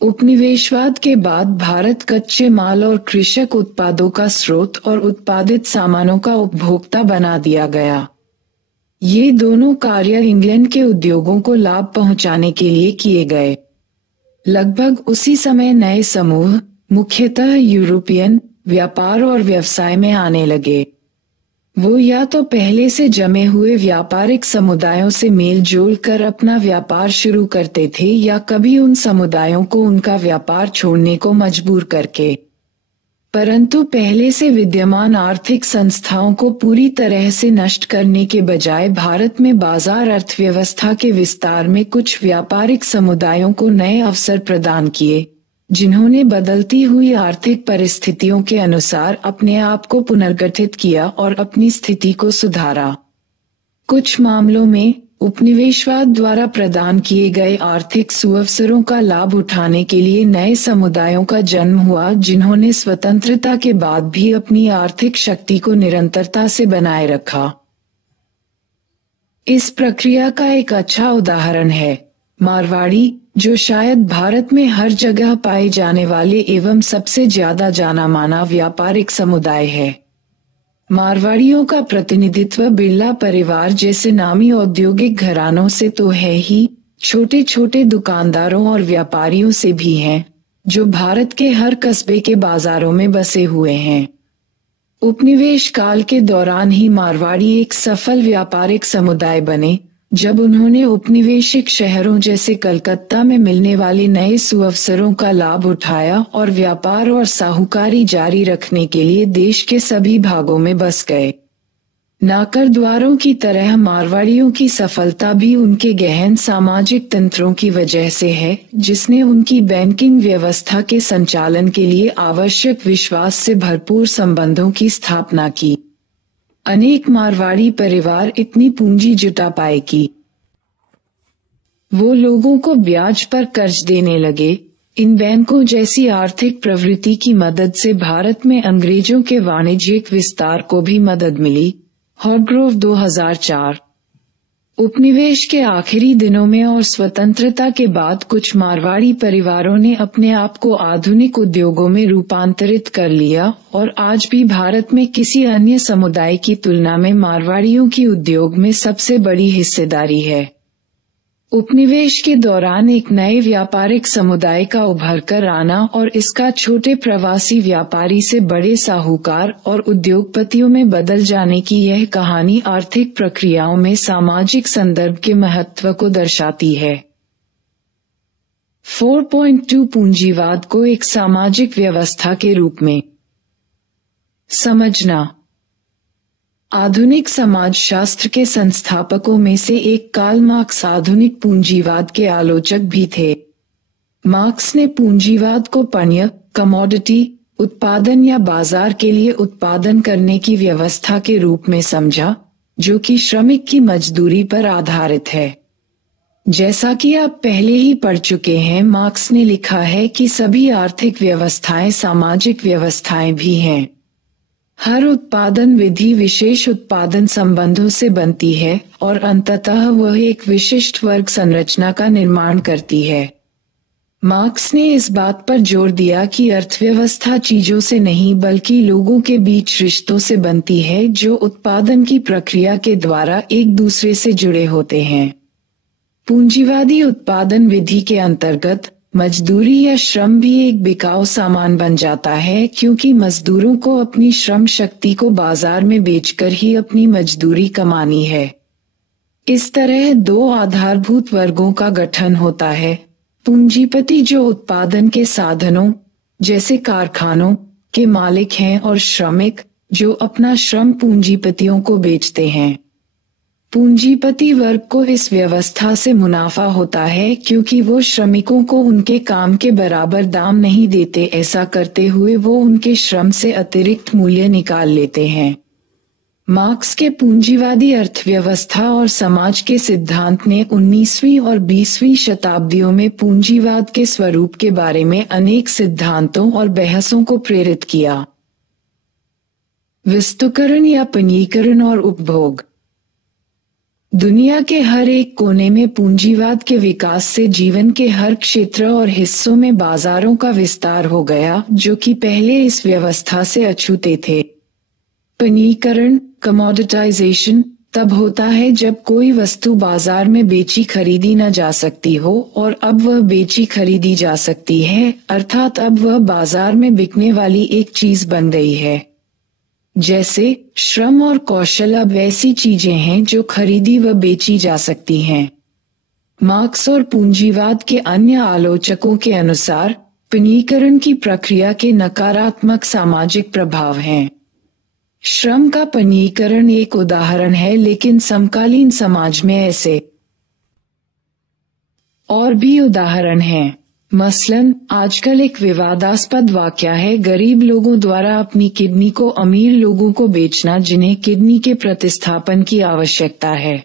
उपनिवेशवाद के बाद भारत कच्चे माल और कृषक उत्पादों का स्रोत और उत्पादित सामानों का उपभोक्ता बना दिया गया। ये दोनों कार्य इंग्लैंड के उद्योगों को लाभ पहुंचाने के लिए किए गए। लगभग उसी समय नए समूह, मुख्यतः यूरोपियन, व्यापार और व्यवसाय में आने लगे। वो या तो पहले से जमे हुए व्यापारिक समुदायों से मेल जोल कर अपना व्यापार शुरू करते थे या कभी उन समुदायों को उनका व्यापार छोड़ने को मजबूर करके। परंतु पहले से विद्यमान आर्थिक संस्थाओं को पूरी तरह से नष्ट करने के बजाय भारत में बाजार अर्थव्यवस्था के विस्तार में कुछ व्यापारिक समुदायों को नए अवसर प्रदान किए, जिन्होंने बदलती हुई आर्थिक परिस्थितियों के अनुसार अपने आप को पुनर्गठित किया और अपनी स्थिति को सुधारा। कुछ मामलों में उपनिवेशवाद द्वारा प्रदान किए गए आर्थिक सुअवसरों का लाभ उठाने के लिए नए समुदायों का जन्म हुआ, जिन्होंने स्वतंत्रता के बाद भी अपनी आर्थिक शक्ति को निरंतरता से बनाए रखा। इस प्रक्रिया का एक अच्छा उदाहरण है मारवाड़ी, जो शायद भारत में हर जगह पाए जाने वाले एवं सबसे ज्यादा जाना माना व्यापारिक समुदाय है। मारवाड़ियों का प्रतिनिधित्व बिरला परिवार जैसे नामी औद्योगिक घरानों से तो है ही, छोटे छोटे दुकानदारों और व्यापारियों से भी हैं, जो भारत के हर कस्बे के बाजारों में बसे हुए हैं। उपनिवेश काल के दौरान ही मारवाड़ी एक सफल व्यापारिक समुदाय बने, जब उन्होंने उपनिवेशिक शहरों जैसे कलकत्ता में मिलने वाले नए सुअवसरों का लाभ उठाया और व्यापार और साहूकारी जारी रखने के लिए देश के सभी भागों में बस गए। नाकर द्वारों की तरह मारवाड़ियों की सफलता भी उनके गहन सामाजिक तंत्रों की वजह से है, जिसने उनकी बैंकिंग व्यवस्था के संचालन के लिए आवश्यक विश्वास से भरपूर संबंधों की स्थापना की। अनेक मारवाड़ी परिवार इतनी पूंजी जुटा पाए कि वो लोगों को ब्याज पर कर्ज देने लगे। इन बैंकों जैसी आर्थिक प्रवृत्ति की मदद से भारत में अंग्रेजों के वाणिज्यिक विस्तार को भी मदद मिली। हॉर्ग्रोव 2004। उपनिवेश के आखिरी दिनों में और स्वतंत्रता के बाद कुछ मारवाड़ी परिवारों ने अपने आप को आधुनिक उद्योगों में रूपांतरित कर लिया और आज भी भारत में किसी अन्य समुदाय की तुलना में मारवाड़ियों की उद्योग में सबसे बड़ी हिस्सेदारी है। उपनिवेश के दौरान एक नए व्यापारिक समुदाय का उभरकर आना और इसका छोटे प्रवासी व्यापारी से बड़े साहूकार और उद्योगपतियों में बदल जाने की यह कहानी आर्थिक प्रक्रियाओं में सामाजिक संदर्भ के महत्व को दर्शाती है। 4.2 पूंजीवाद को एक सामाजिक व्यवस्था के रूप में समझना। आधुनिक समाजशास्त्र के संस्थापकों में से एक कार्ल मार्क्स आधुनिक पूंजीवाद के आलोचक भी थे। मार्क्स ने पूंजीवाद को पण्य, कमोडिटी, उत्पादन या बाजार के लिए उत्पादन करने की व्यवस्था के रूप में समझा, जो कि श्रमिक की मजदूरी पर आधारित है। जैसा कि आप पहले ही पढ़ चुके हैं, मार्क्स ने लिखा है कि सभी आर्थिक व्यवस्थाएं सामाजिक व्यवस्थाएं भी हैं। हर उत्पादन विधि विशेष उत्पादन संबंधों से बनती है और अंततः वह एक विशिष्ट वर्ग संरचना का निर्माण करती है। मार्क्स ने इस बात पर जोर दिया कि अर्थव्यवस्था चीजों से नहीं बल्कि लोगों के बीच रिश्तों से बनती है, जो उत्पादन की प्रक्रिया के द्वारा एक दूसरे से जुड़े होते हैं। पूंजीवादी उत्पादन विधि के अंतर्गत मजदूरी या श्रम भी एक बिकाऊ सामान बन जाता है, क्योंकि मजदूरों को अपनी श्रम शक्ति को बाजार में बेचकर ही अपनी मजदूरी कमानी है। इस तरह दो आधारभूत वर्गों का गठन होता है, पूंजीपति जो उत्पादन के साधनों जैसे कारखानों के मालिक हैं और श्रमिक जो अपना श्रम पूंजीपतियों को बेचते हैं। पूंजीपति वर्ग को इस व्यवस्था से मुनाफा होता है क्योंकि वो श्रमिकों को उनके काम के बराबर दाम नहीं देते। ऐसा करते हुए वो उनके श्रम से अतिरिक्त मूल्य निकाल लेते हैं। मार्क्स के पूंजीवादी अर्थव्यवस्था और समाज के सिद्धांत ने 19वीं और 20वीं शताब्दियों में पूंजीवाद के स्वरूप के बारे में अनेक सिद्धांतों और बहसों को प्रेरित किया। विस्तृतीकरण या पंजीकरण और उपभोग। दुनिया के हर एक कोने में पूंजीवाद के विकास से जीवन के हर क्षेत्र और हिस्सों में बाजारों का विस्तार हो गया, जो कि पहले इस व्यवस्था से अछूते थे। पंजीकरण, कमोडिटाइजेशन, तब होता है जब कोई वस्तु बाजार में बेची खरीदी न जा सकती हो और अब वह बेची खरीदी जा सकती है, अर्थात अब वह बाजार में बिकने वाली एक चीज बन गई है। जैसे श्रम और कौशल अब ऐसी चीजें हैं जो खरीदी व बेची जा सकती हैं। मार्क्स और पूंजीवाद के अन्य आलोचकों के अनुसार पंजीकरण की प्रक्रिया के नकारात्मक सामाजिक प्रभाव हैं। श्रम का पंजीकरण एक उदाहरण है, लेकिन समकालीन समाज में ऐसे और भी उदाहरण हैं। मसलन आजकल एक विवादास्पद वाकया है गरीब लोगों द्वारा अपनी किडनी को अमीर लोगों को बेचना, जिन्हें किडनी के प्रतिस्थापन की आवश्यकता है।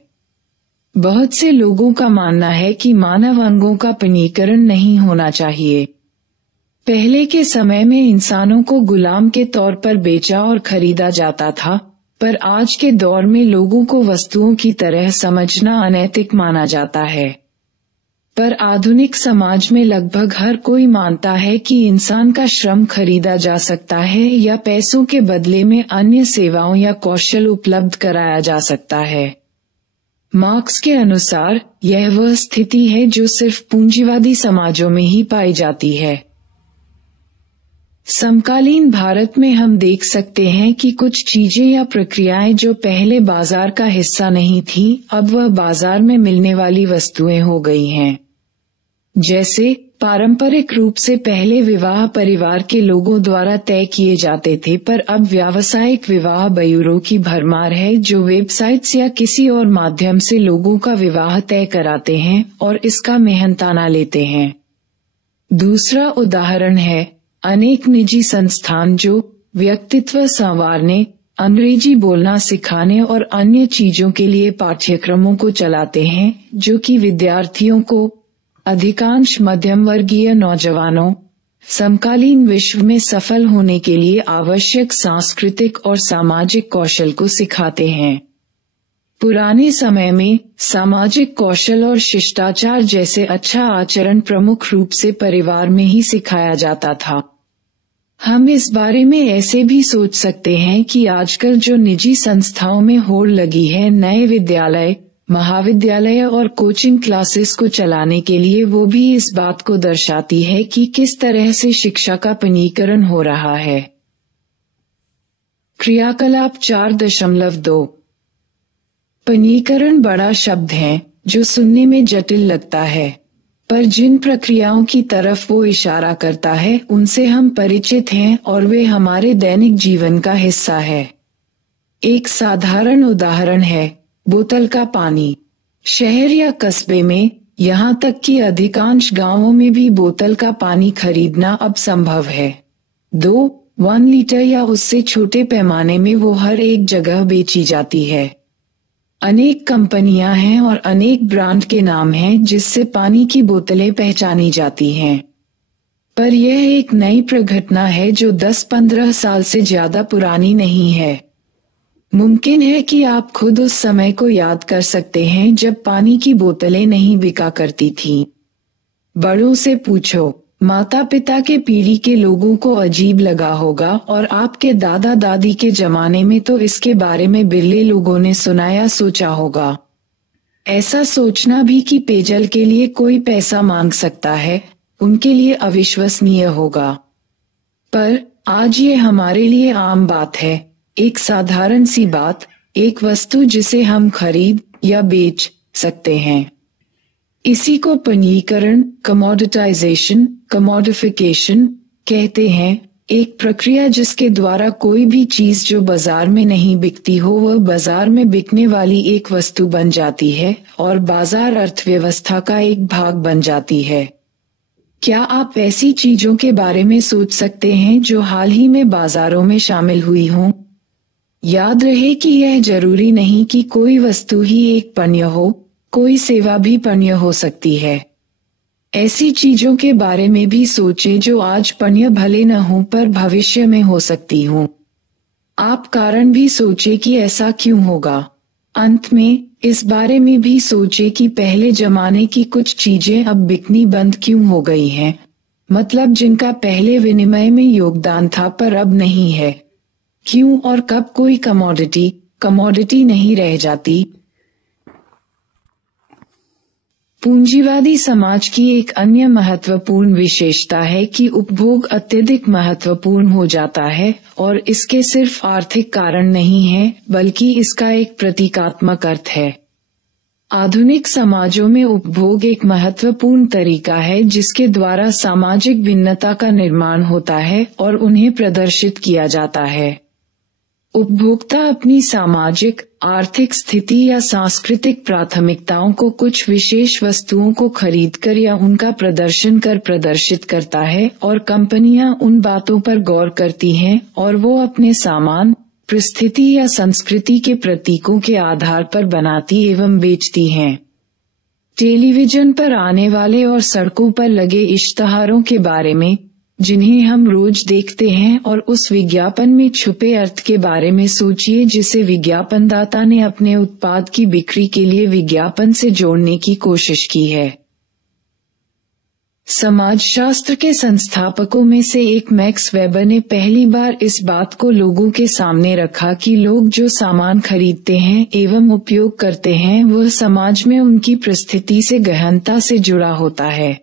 बहुत से लोगों का मानना है कि मानव अंगों का पंजीकरण नहीं होना चाहिए। पहले के समय में इंसानों को गुलाम के तौर पर बेचा और खरीदा जाता था, पर आज के दौर में लोगों को वस्तुओं की तरह समझना अनैतिक माना जाता है। पर आधुनिक समाज में लगभग हर कोई मानता है कि इंसान का श्रम खरीदा जा सकता है या पैसों के बदले में अन्य सेवाओं या कौशल उपलब्ध कराया जा सकता है। मार्क्स के अनुसार यह वह स्थिति है जो सिर्फ पूंजीवादी समाजों में ही पाई जाती है। समकालीन भारत में हम देख सकते हैं कि कुछ चीजें या प्रक्रियाएं जो पहले बाजार का हिस्सा नहीं थीं, अब वह बाजार में मिलने वाली वस्तुएं हो गई हैं। जैसे पारंपरिक रूप से पहले विवाह परिवार के लोगों द्वारा तय किए जाते थे, पर अब व्यावसायिक विवाह ब्यूरो की भरमार है जो वेबसाइट्स या किसी और माध्यम से लोगों का विवाह तय कराते हैं और इसका मेहनताना लेते हैं। दूसरा उदाहरण है अनेक निजी संस्थान जो व्यक्तित्व संवारने, अंग्रेजी बोलना सिखाने और अन्य चीजों के लिए पाठ्यक्रमों को चलाते हैं, जो कि विद्यार्थियों को, अधिकांश मध्यम वर्गीय नौजवानों, समकालीन विश्व में सफल होने के लिए आवश्यक सांस्कृतिक और सामाजिक कौशल को सिखाते हैं। पुराने समय में सामाजिक कौशल और शिष्टाचार जैसे अच्छा आचरण प्रमुख रूप से परिवार में ही सिखाया जाता था। हम इस बारे में ऐसे भी सोच सकते हैं कि आजकल जो निजी संस्थाओं में होड़ लगी है नए विद्यालय, महाविद्यालय और कोचिंग क्लासेस को चलाने के लिए, वो भी इस बात को दर्शाती है कि किस तरह से शिक्षा का पनीकरण हो रहा है। क्रियाकलाप 4.2 पनीकरण बड़ा शब्द है जो सुनने में जटिल लगता है, पर जिन प्रक्रियाओं की तरफ वो इशारा करता है उनसे हम परिचित हैं और वे हमारे दैनिक जीवन का हिस्सा है। एक साधारण उदाहरण है बोतल का पानी। शहर या कस्बे में, यहाँ तक कि अधिकांश गांवों में भी बोतल का पानी खरीदना अब संभव है। 1 लीटर या उससे छोटे पैमाने में वो हर एक जगह बेची जाती है। अनेक कंपनियां हैं और अनेक ब्रांड के नाम हैं जिससे पानी की बोतलें पहचानी जाती हैं। पर यह एक नई प्रघटना है जो 10-15 साल से ज्यादा पुरानी नहीं है। मुमकिन है कि आप खुद उस समय को याद कर सकते हैं जब पानी की बोतलें नहीं बिका करती थीं। बड़ों से पूछो, माता पिता के पीढ़ी के लोगों को अजीब लगा होगा और आपके दादा दादी के जमाने में तो इसके बारे में बिरले लोगों ने सुना या सोचा होगा। ऐसा सोचना भी कि पेयजल के लिए कोई पैसा मांग सकता है, उनके लिए अविश्वसनीय होगा। पर आज ये हमारे लिए आम बात है, एक साधारण सी बात, एक वस्तु जिसे हम खरीद या बेच सकते हैं। इसी को पनीकरण, कमोडिटाइजेशन, कमोडिफिकेशन कहते हैं। एक प्रक्रिया जिसके द्वारा कोई भी चीज जो बाजार में नहीं बिकती हो वह बाजार में बिकने वाली एक वस्तु बन जाती है और बाजार अर्थव्यवस्था का एक भाग बन जाती है। क्या आप ऐसी चीजों के बारे में सोच सकते हैं जो हाल ही में बाजारों में शामिल हुई हों? याद रहे कि यह जरूरी नहीं कि कोई वस्तु ही एक पण्य हो, कोई सेवा भी पण्य हो सकती है। ऐसी चीजों के बारे में भी सोचें जो आज पण्य भले न हो पर भविष्य में हो सकती हो। आप कारण भी सोचें कि ऐसा क्यों होगा। अंत में इस बारे में भी सोचें कि पहले जमाने की कुछ चीजें अब बिकनी बंद क्यों हो गई हैं, मतलब जिनका पहले विनिमय में योगदान था पर अब नहीं है। क्यों और कब कोई कमोडिटी नहीं रह जाती। पूंजीवादी समाज की एक अन्य महत्वपूर्ण विशेषता है कि उपभोग अत्यधिक महत्वपूर्ण हो जाता है और इसके सिर्फ आर्थिक कारण नहीं है बल्कि इसका एक प्रतीकात्मक अर्थ है। आधुनिक समाजों में उपभोग एक महत्वपूर्ण तरीका है जिसके द्वारा सामाजिक भिन्नता का निर्माण होता है और उन्हें प्रदर्शित किया जाता है। उपभोक्ता अपनी सामाजिक, आर्थिक स्थिति या सांस्कृतिक प्राथमिकताओं को कुछ विशेष वस्तुओं को खरीदकर या उनका प्रदर्शन कर प्रदर्शित करता है और कंपनियां उन बातों पर गौर करती हैं और वो अपने सामान, परिस्थिति या संस्कृति के प्रतीकों के आधार पर बनाती एवं बेचती हैं। टेलीविजन पर आने वाले और सड़कों पर लगे इश्तहारों के बारे में जिन्हें हम रोज देखते हैं और उस विज्ञापन में छुपे अर्थ के बारे में सोचिए जिसे विज्ञापनदाता ने अपने उत्पाद की बिक्री के लिए विज्ञापन से जोड़ने की कोशिश की है। समाजशास्त्र के संस्थापकों में से एक मैक्स वेबर ने पहली बार इस बात को लोगों के सामने रखा कि लोग जो सामान खरीदते हैं एवं उपयोग करते हैं वह समाज में उनकी परिस्थिति से गहनता से जुड़ा होता है।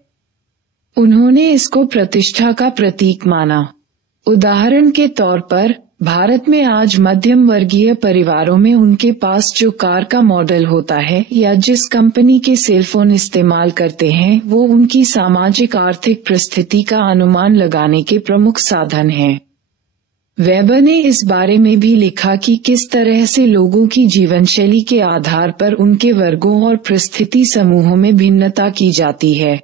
उन्होंने इसको प्रतिष्ठा का प्रतीक माना। उदाहरण के तौर पर भारत में आज मध्यम वर्गीय परिवारों में उनके पास जो कार का मॉडल होता है या जिस कंपनी के सेलफोन इस्तेमाल करते हैं वो उनकी सामाजिक आर्थिक परिस्थिति का अनुमान लगाने के प्रमुख साधन हैं। वेबर ने इस बारे में भी लिखा कि किस तरह से लोगों की जीवनशैली के आधार पर उनके वर्गों और परिस्थिति समूहों में भिन्नता की जाती है।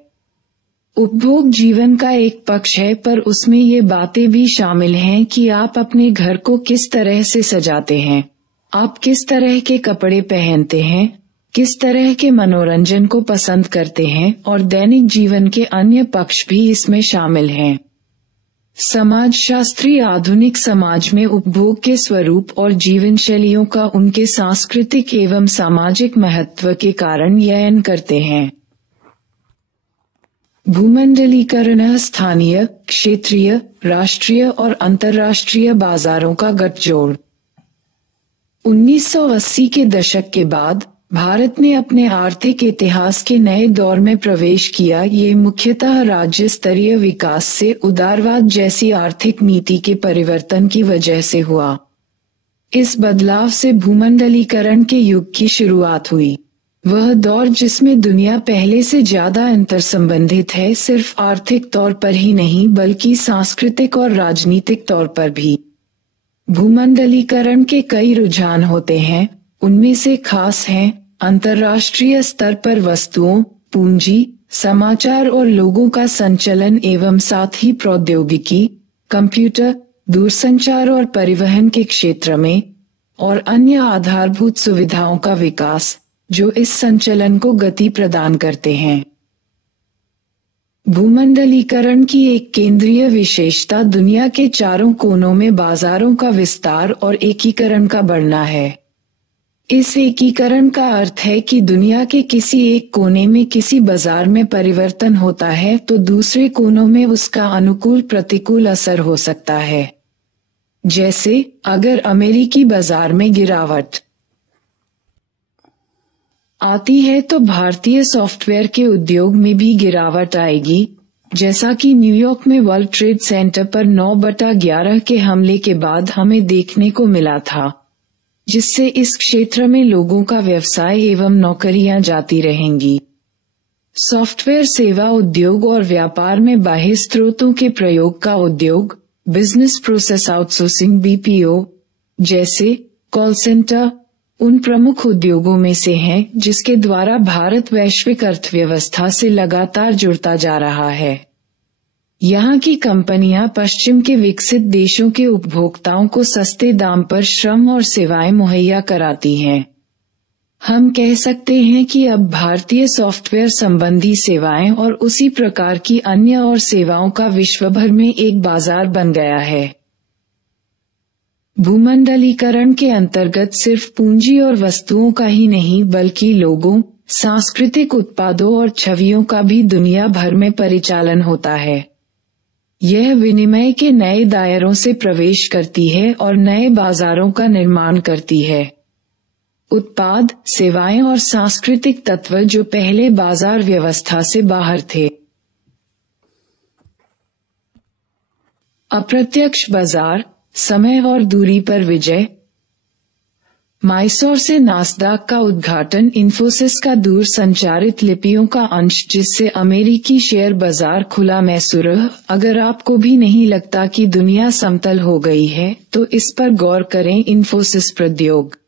उपभोग जीवन का एक पक्ष है, पर उसमें ये बातें भी शामिल हैं कि आप अपने घर को किस तरह से सजाते हैं, आप किस तरह के कपड़े पहनते हैं, किस तरह के मनोरंजन को पसंद करते हैं और दैनिक जीवन के अन्य पक्ष भी इसमें शामिल हैं। समाजशास्त्री आधुनिक समाज में उपभोग के स्वरूप और जीवन शैलियों का उनके सांस्कृतिक एवं सामाजिक महत्व के कारण अध्ययन करते हैं। भूमंडलीकरण स्थानीय, क्षेत्रीय, राष्ट्रीय और अंतर्राष्ट्रीय बाजारों का गठजोड़। 1980 के दशक के बाद भारत ने अपने आर्थिक इतिहास के नए दौर में प्रवेश किया। ये मुख्यतः राज्य स्तरीय विकास से उदारवाद जैसी आर्थिक नीति के परिवर्तन की वजह से हुआ। इस बदलाव से भूमंडलीकरण के युग की शुरुआत हुई। वह दौर जिसमें दुनिया पहले से ज्यादा अंतर्संबंधित है, सिर्फ आर्थिक तौर पर ही नहीं बल्कि सांस्कृतिक और राजनीतिक तौर पर भी। भूमंडलीकरण के कई रुझान होते हैं, उनमें से खास हैं अंतर्राष्ट्रीय स्तर पर वस्तुओं, पूंजी, समाचार और लोगों का संचलन एवं साथ ही प्रौद्योगिकी, कंप्यूटर, दूरसंचार और परिवहन के क्षेत्र में, और अन्य आधारभूत सुविधाओं का विकास जो इस संचलन को गति प्रदान करते हैं। भूमंडलीकरण की एक केंद्रीय विशेषता दुनिया के चारों कोनों में बाजारों का विस्तार और एकीकरण का बढ़ना है। इस एकीकरण का अर्थ है कि दुनिया के किसी एक कोने में किसी बाजार में परिवर्तन होता है तो दूसरे कोनों में उसका अनुकूल प्रतिकूल असर हो सकता है। जैसे अगर अमेरिकी बाजार में गिरावट आती है तो भारतीय सॉफ्टवेयर के उद्योग में भी गिरावट आएगी, जैसा कि न्यूयॉर्क में वर्ल्ड ट्रेड सेंटर पर 9/11 के हमले के बाद हमें देखने को मिला था, जिससे इस क्षेत्र में लोगों का व्यवसाय एवं नौकरियां जाती रहेंगी। सॉफ्टवेयर सेवा उद्योग और व्यापार में बाह्य स्रोतों के प्रयोग का उद्योग, बिजनेस प्रोसेस आउटसोर्सिंग (BPO) जैसे कॉल सेंटर उन प्रमुख उद्योगों में से हैं जिसके द्वारा भारत वैश्विक अर्थव्यवस्था से लगातार जुड़ता जा रहा है। यहाँ की कंपनियां पश्चिम के विकसित देशों के उपभोक्ताओं को सस्ते दाम पर श्रम और सेवाएं मुहैया कराती हैं। हम कह सकते हैं कि अब भारतीय सॉफ्टवेयर संबंधी सेवाएं और उसी प्रकार की अन्य और सेवाओं का विश्वभर में एक बाजार बन गया है। भूमंडलीकरण के अंतर्गत सिर्फ पूंजी और वस्तुओं का ही नहीं बल्कि लोगों, सांस्कृतिक उत्पादों और छवियों का भी दुनिया भर में परिचालन होता है। यह विनिमय के नए दायरों से प्रवेश करती है और नए बाजारों का निर्माण करती है। उत्पाद, सेवाएं और सांस्कृतिक तत्व जो पहले बाजार व्यवस्था से बाहर थे। अप्रत्यक्ष बाजार, समय और दूरी पर विजय। माइसोर से नासदाक का उद्घाटन इन्फोसिस का दूर संचारित लिपियों का अंश जिससे अमेरिकी शेयर बाजार खुला मैसूर। अगर आपको भी नहीं लगता कि दुनिया समतल हो गई है तो इस पर गौर करें। इन्फोसिस प्रौद्योग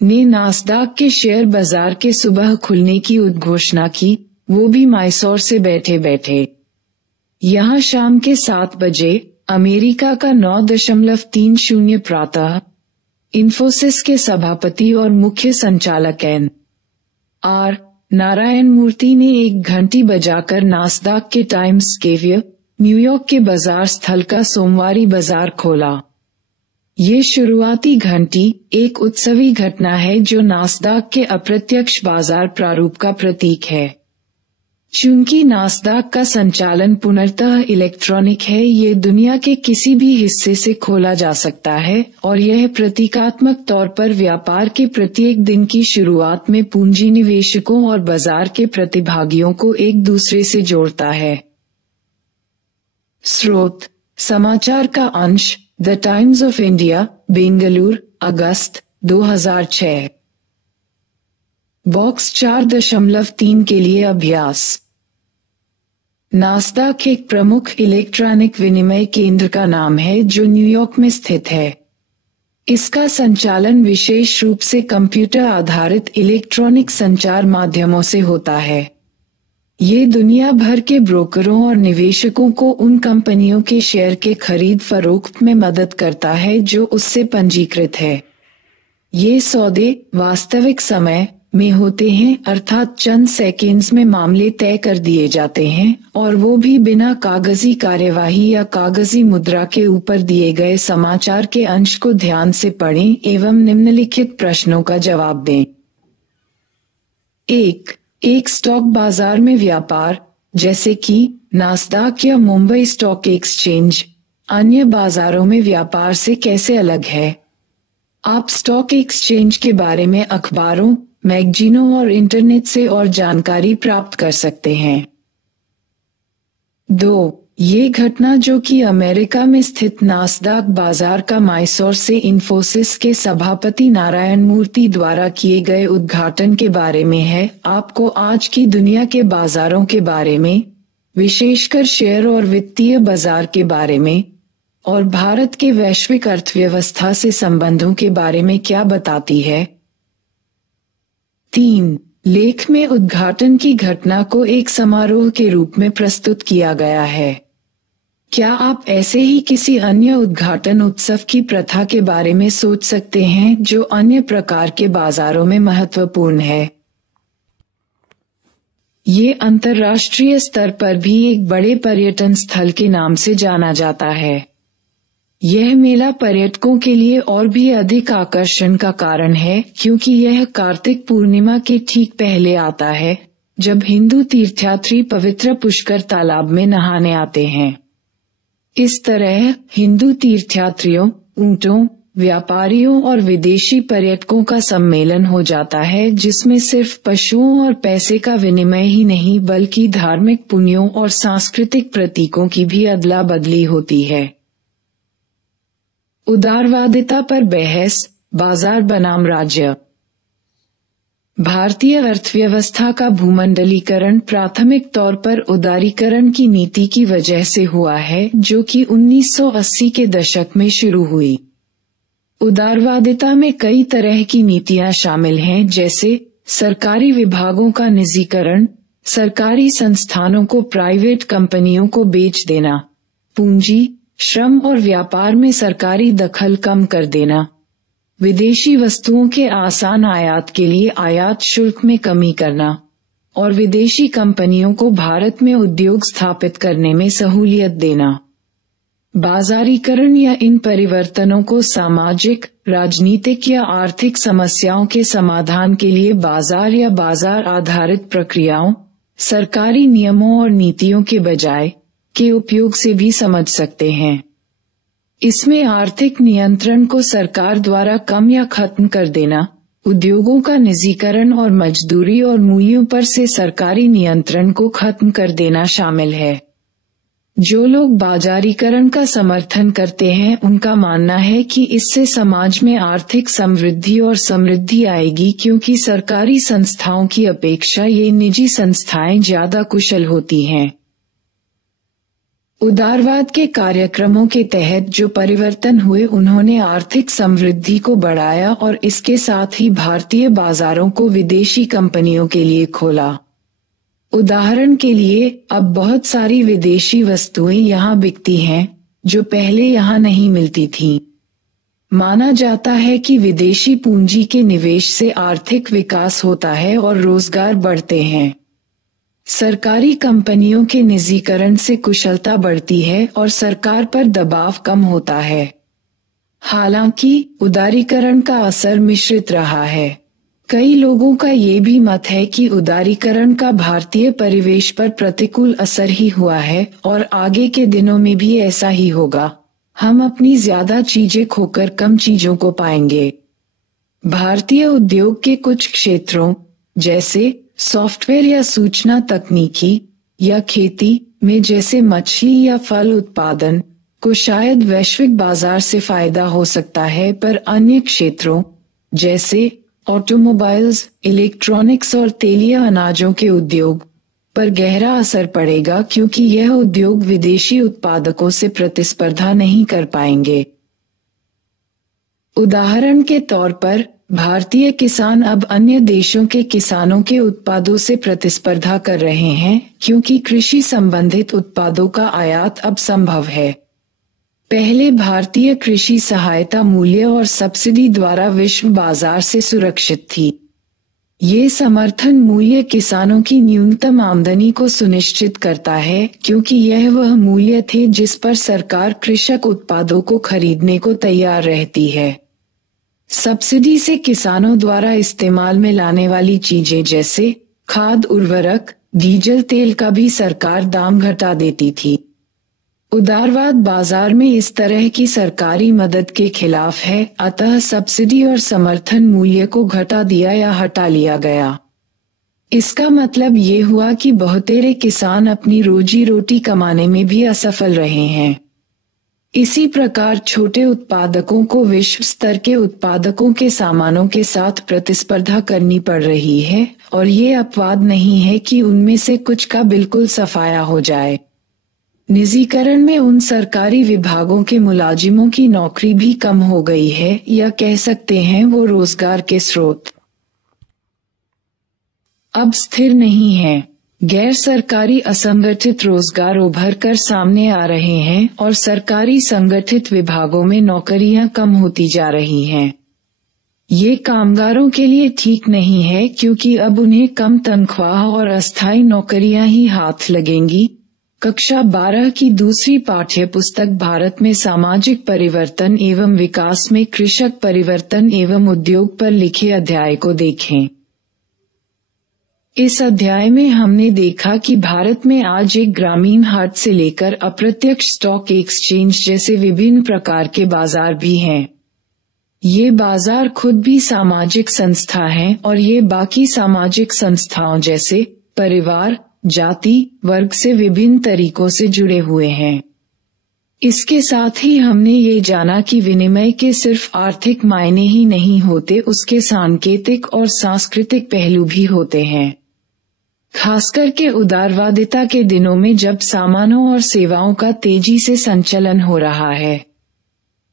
ने नासदाक के शेयर बाजार के सुबह खुलने की उद्घोषणा की, वो भी माइसोर से बैठे बैठे। यहाँ शाम के 7 बजे अमेरिका का 9.30 प्रातः इन्फोसिस के सभापति और मुख्य संचालक N.R. नारायण मूर्ति ने एक घंटी बजाकर नासदाक के टाइम्स स्क्वेयर, न्यूयॉर्क के बाजार स्थल का सोमवारी बाजार खोला। ये शुरुआती घंटी एक उत्सवी घटना है जो नासदाक के अप्रत्यक्ष बाजार प्रारूप का प्रतीक है। चूंकि नास्दाक का संचालन पूर्णतः इलेक्ट्रॉनिक है, ये दुनिया के किसी भी हिस्से से खोला जा सकता है और यह प्रतीकात्मक तौर पर व्यापार के प्रत्येक दिन की शुरुआत में पूंजी निवेशकों और बाजार के प्रतिभागियों को एक दूसरे से जोड़ता है। स्रोत: समाचार का अंश, the times of India, Bengaluru, August 2006। Box 4.3 के लिए अभ्यास। नास्दाक एक प्रमुख इलेक्ट्रॉनिक विनिमय केंद्र का नाम है जो न्यूयॉर्क में स्थित है। इसका संचालन विशेष रूप से कंप्यूटर आधारित इलेक्ट्रॉनिक संचार माध्यमों से होता है। ये दुनिया भर के ब्रोकरों और निवेशकों को उन कंपनियों के शेयर के खरीद फरोख्त में मदद करता है जो उससे पंजीकृत है। ये सौदे वास्तविक समय में होते हैं, अर्थात चंद सेकंड्स में मामले तय कर दिए जाते हैं और वो भी बिना कागजी कार्यवाही या कागजी मुद्रा के ऊपर दिए गए समाचार के अंश को ध्यान से पढ़ें एवं निम्नलिखित प्रश्नों का जवाब दें। 1. एक स्टॉक बाजार में व्यापार, जैसे कि नास्दाक या मुंबई स्टॉक एक्सचेंज, अन्य बाजारों में व्यापार से कैसे अलग है? आप स्टॉक एक्सचेंज के बारे में अखबारों, मैगजीनों और इंटरनेट से और जानकारी प्राप्त कर सकते हैं। 2. ये घटना जो कि अमेरिका में स्थित नास्दाक बाजार का माइसोर से इन्फोसिस के सभापति नारायण मूर्ति द्वारा किए गए उद्घाटन के बारे में है, आपको आज की दुनिया के बाजारों के बारे में, विशेषकर शेयर और वित्तीय बाजार के बारे में, और भारत के वैश्विक अर्थव्यवस्था से संबंधों के बारे में क्या बताती है? 3. लेख में उद्घाटन की घटना को एक समारोह के रूप में प्रस्तुत किया गया है। क्या आप ऐसे ही किसी अन्य उद्घाटन उत्सव की प्रथा के बारे में सोच सकते हैं जो अन्य प्रकार के बाजारों में महत्वपूर्ण है? ये अंतर्राष्ट्रीय स्तर पर भी एक बड़े पर्यटन स्थल के नाम से जाना जाता है। यह मेला पर्यटकों के लिए और भी अधिक आकर्षण का कारण है क्योंकि यह कार्तिक पूर्णिमा के ठीक पहले आता है, जब हिंदू तीर्थयात्री पवित्र पुष्कर तालाब में नहाने आते हैं। इस तरह हिंदू तीर्थयात्रियों, ऊंटों, व्यापारियों और विदेशी पर्यटकों का सम्मेलन हो जाता है, जिसमें सिर्फ पशुओं और पैसे का विनिमय ही नहीं बल्कि धार्मिक पुण्यों और सांस्कृतिक प्रतीकों की भी अदला बदली होती है। उदारवादिता पर बहस, बाजार बनाम राज्य। भारतीय अर्थव्यवस्था का भूमंडलीकरण प्राथमिक तौर पर उदारीकरण की नीति की वजह से हुआ है, जो कि 1980 के दशक में शुरू हुई। उदारवादिता में कई तरह की नीतियां शामिल हैं, जैसे सरकारी विभागों का निजीकरण, सरकारी संस्थानों को प्राइवेट कंपनियों को बेच देना, पूंजी, श्रम और व्यापार में सरकारी दखल कम कर देना, विदेशी वस्तुओं के आसान आयात के लिए आयात शुल्क में कमी करना और विदेशी कंपनियों को भारत में उद्योग स्थापित करने में सहूलियत देना। बाजारीकरण या इन परिवर्तनों को सामाजिक, राजनीतिक या आर्थिक समस्याओं के समाधान के लिए बाजार या बाजार आधारित प्रक्रियाओं, सरकारी नियमों और नीतियों के बजाय के उपयोग से भी समझ सकते हैं। इसमें आर्थिक नियंत्रण को सरकार द्वारा कम या खत्म कर देना, उद्योगों का निजीकरण और मजदूरी और मूल्यों पर से सरकारी नियंत्रण को खत्म कर देना शामिल है। जो लोग बाजारीकरण का समर्थन करते हैं उनका मानना है कि इससे समाज में आर्थिक समृद्धि और समृद्धि आएगी, क्योंकि सरकारी संस्थाओं की अपेक्षा ये निजी संस्थाएं ज्यादा कुशल होती हैं। उदारवाद के कार्यक्रमों के तहत जो परिवर्तन हुए उन्होंने आर्थिक समृद्धि को बढ़ाया और इसके साथ ही भारतीय बाजारों को विदेशी कंपनियों के लिए खोला। उदाहरण के लिए अब बहुत सारी विदेशी वस्तुएं यहाँ बिकती हैं जो पहले यहाँ नहीं मिलती थीं। माना जाता है कि विदेशी पूंजी के निवेश से आर्थिक विकास होता है और रोजगार बढ़ते हैं। सरकारी कंपनियों के निजीकरण से कुशलता बढ़ती है और सरकार पर दबाव कम होता है। हालांकि उदारीकरण का असर मिश्रित रहा है। कई लोगों का ये भी मत है कि उदारीकरण का भारतीय परिवेश पर प्रतिकूल असर ही हुआ है और आगे के दिनों में भी ऐसा ही होगा। हम अपनी ज्यादा चीजें खोकर कम चीजों को पाएंगे। भारतीय उद्योग के कुछ क्षेत्रों जैसे सॉफ्टवेयर या सूचना तकनीकी या खेती में जैसे मछली या फल उत्पादन को शायद वैश्विक बाजार से फायदा हो सकता है, पर अन्य क्षेत्रों जैसे ऑटोमोबाइल्स, इलेक्ट्रॉनिक्स और तेलीय अनाजों के उद्योग पर गहरा असर पड़ेगा, क्योंकि यह उद्योग विदेशी उत्पादकों से प्रतिस्पर्धा नहीं कर पाएंगे। उदाहरण के तौर पर भारतीय किसान अब अन्य देशों के किसानों के उत्पादों से प्रतिस्पर्धा कर रहे हैं, क्योंकि कृषि संबंधित उत्पादों का आयात अब संभव है। पहले भारतीय कृषि सहायता मूल्य और सब्सिडी द्वारा विश्व बाजार से सुरक्षित थी। ये समर्थन मूल्य किसानों की न्यूनतम आमदनी को सुनिश्चित करता है, क्योंकि यह वह मूल्य थे जिस पर सरकार कृषक उत्पादों को खरीदने को तैयार रहती है। सब्सिडी से किसानों द्वारा इस्तेमाल में लाने वाली चीजें जैसे खाद, उर्वरक, डीजल तेल का भी सरकार दाम घटा देती थी। उदारवाद बाजार में इस तरह की सरकारी मदद के खिलाफ है, अतः सब्सिडी और समर्थन मूल्य को घटा दिया या हटा लिया गया। इसका मतलब ये हुआ कि बहुतेरे किसान अपनी रोजी रोटी कमाने में भी असफल रहे हैं। इसी प्रकार छोटे उत्पादकों को विश्व स्तर के उत्पादकों के सामानों के साथ प्रतिस्पर्धा करनी पड़ रही है, और ये अपवाद नहीं है कि उनमें से कुछ का बिल्कुल सफाया हो जाए। निजीकरण में उन सरकारी विभागों के मुलाजिमों की नौकरी भी कम हो गई है, या कह सकते हैं वो रोजगार के स्रोत अब स्थिर नहीं है। गैर सरकारी असंगठित रोजगार उभर कर सामने आ रहे हैं और सरकारी संगठित विभागों में नौकरियां कम होती जा रही हैं। ये कामगारों के लिए ठीक नहीं है, क्योंकि अब उन्हें कम तनख्वाह और अस्थायी नौकरियां ही हाथ लगेंगी। कक्षा 12 की दूसरी पाठ्य पुस्तक भारत में सामाजिक परिवर्तन एवं विकास में कृषक परिवर्तन एवं उद्योग पर लिखे अध्याय को देखें। इस अध्याय में हमने देखा कि भारत में आज एक ग्रामीण हाट से लेकर अप्रत्यक्ष स्टॉक एक्सचेंज जैसे विभिन्न प्रकार के बाजार भी हैं। ये बाजार खुद भी सामाजिक संस्था हैं और ये बाकी सामाजिक संस्थाओं जैसे परिवार, जाति, वर्ग से विभिन्न तरीकों से जुड़े हुए हैं। इसके साथ ही हमने ये जाना कि विनिमय के सिर्फ आर्थिक मायने ही नहीं होते, उसके सांकेतिक और सांस्कृतिक पहलू भी होते हैं। खासकर के उदारवादिता के दिनों में, जब सामानों और सेवाओं का तेजी से संचलन हो रहा है।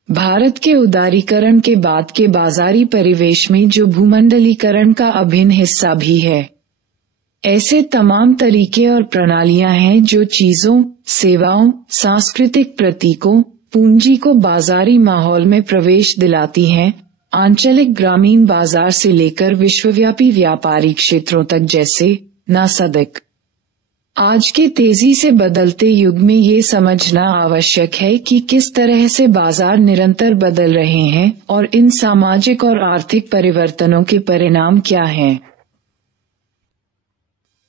भारत के उदारीकरण के बाद के बाजारी परिवेश में जो भूमंडलीकरण का अभिन्न हिस्सा भी है, ऐसे तमाम तरीके और प्रणालियां हैं जो चीजों, सेवाओं, सांस्कृतिक प्रतीकों, पूंजी को बाजारी माहौल में प्रवेश दिलाती हैं, आंचलिक ग्रामीण बाजार से लेकर विश्वव्यापी व्यापारी क्षेत्रों तक जैसे नासदिक। आज के तेजी से बदलते युग में ये समझना आवश्यक है कि किस तरह से बाजार निरंतर बदल रहे हैं और इन सामाजिक और आर्थिक परिवर्तनों के परिणाम क्या हैं।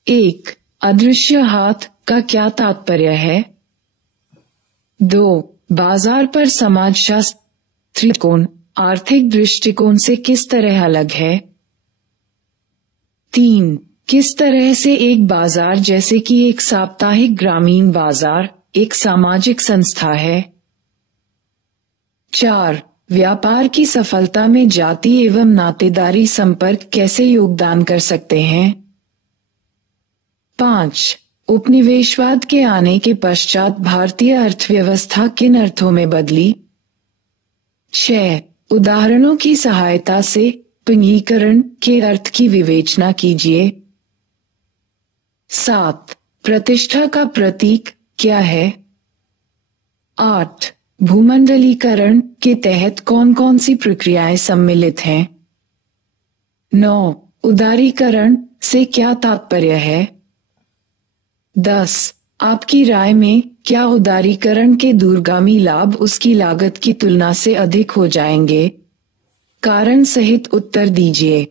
1. अदृश्य हाथ का क्या तात्पर्य है? 2. बाजार पर समाजशास्त्र दृष्टिकोण आर्थिक दृष्टिकोण से किस तरह अलग है? 3. किस तरह से एक बाजार जैसे कि एक साप्ताहिक ग्रामीण बाजार एक सामाजिक संस्था है? 4. व्यापार की सफलता में जाति एवं नातेदारी संपर्क कैसे योगदान कर सकते हैं? 5. उपनिवेशवाद के आने के पश्चात भारतीय अर्थव्यवस्था किन अर्थों में बदली? 6. उदाहरणों की सहायता से पंजीकरण के अर्थ की विवेचना कीजिए। 7. प्रतिष्ठा का प्रतीक क्या है? 8. भूमंडलीकरण के तहत कौन कौन सी प्रक्रियाएं सम्मिलित हैं? 9. उदारीकरण से क्या तात्पर्य है? 10. आपकी राय में क्या उदारीकरण के दूरगामी लाभ उसकी लागत की तुलना से अधिक हो जाएंगे? कारण सहित उत्तर दीजिए।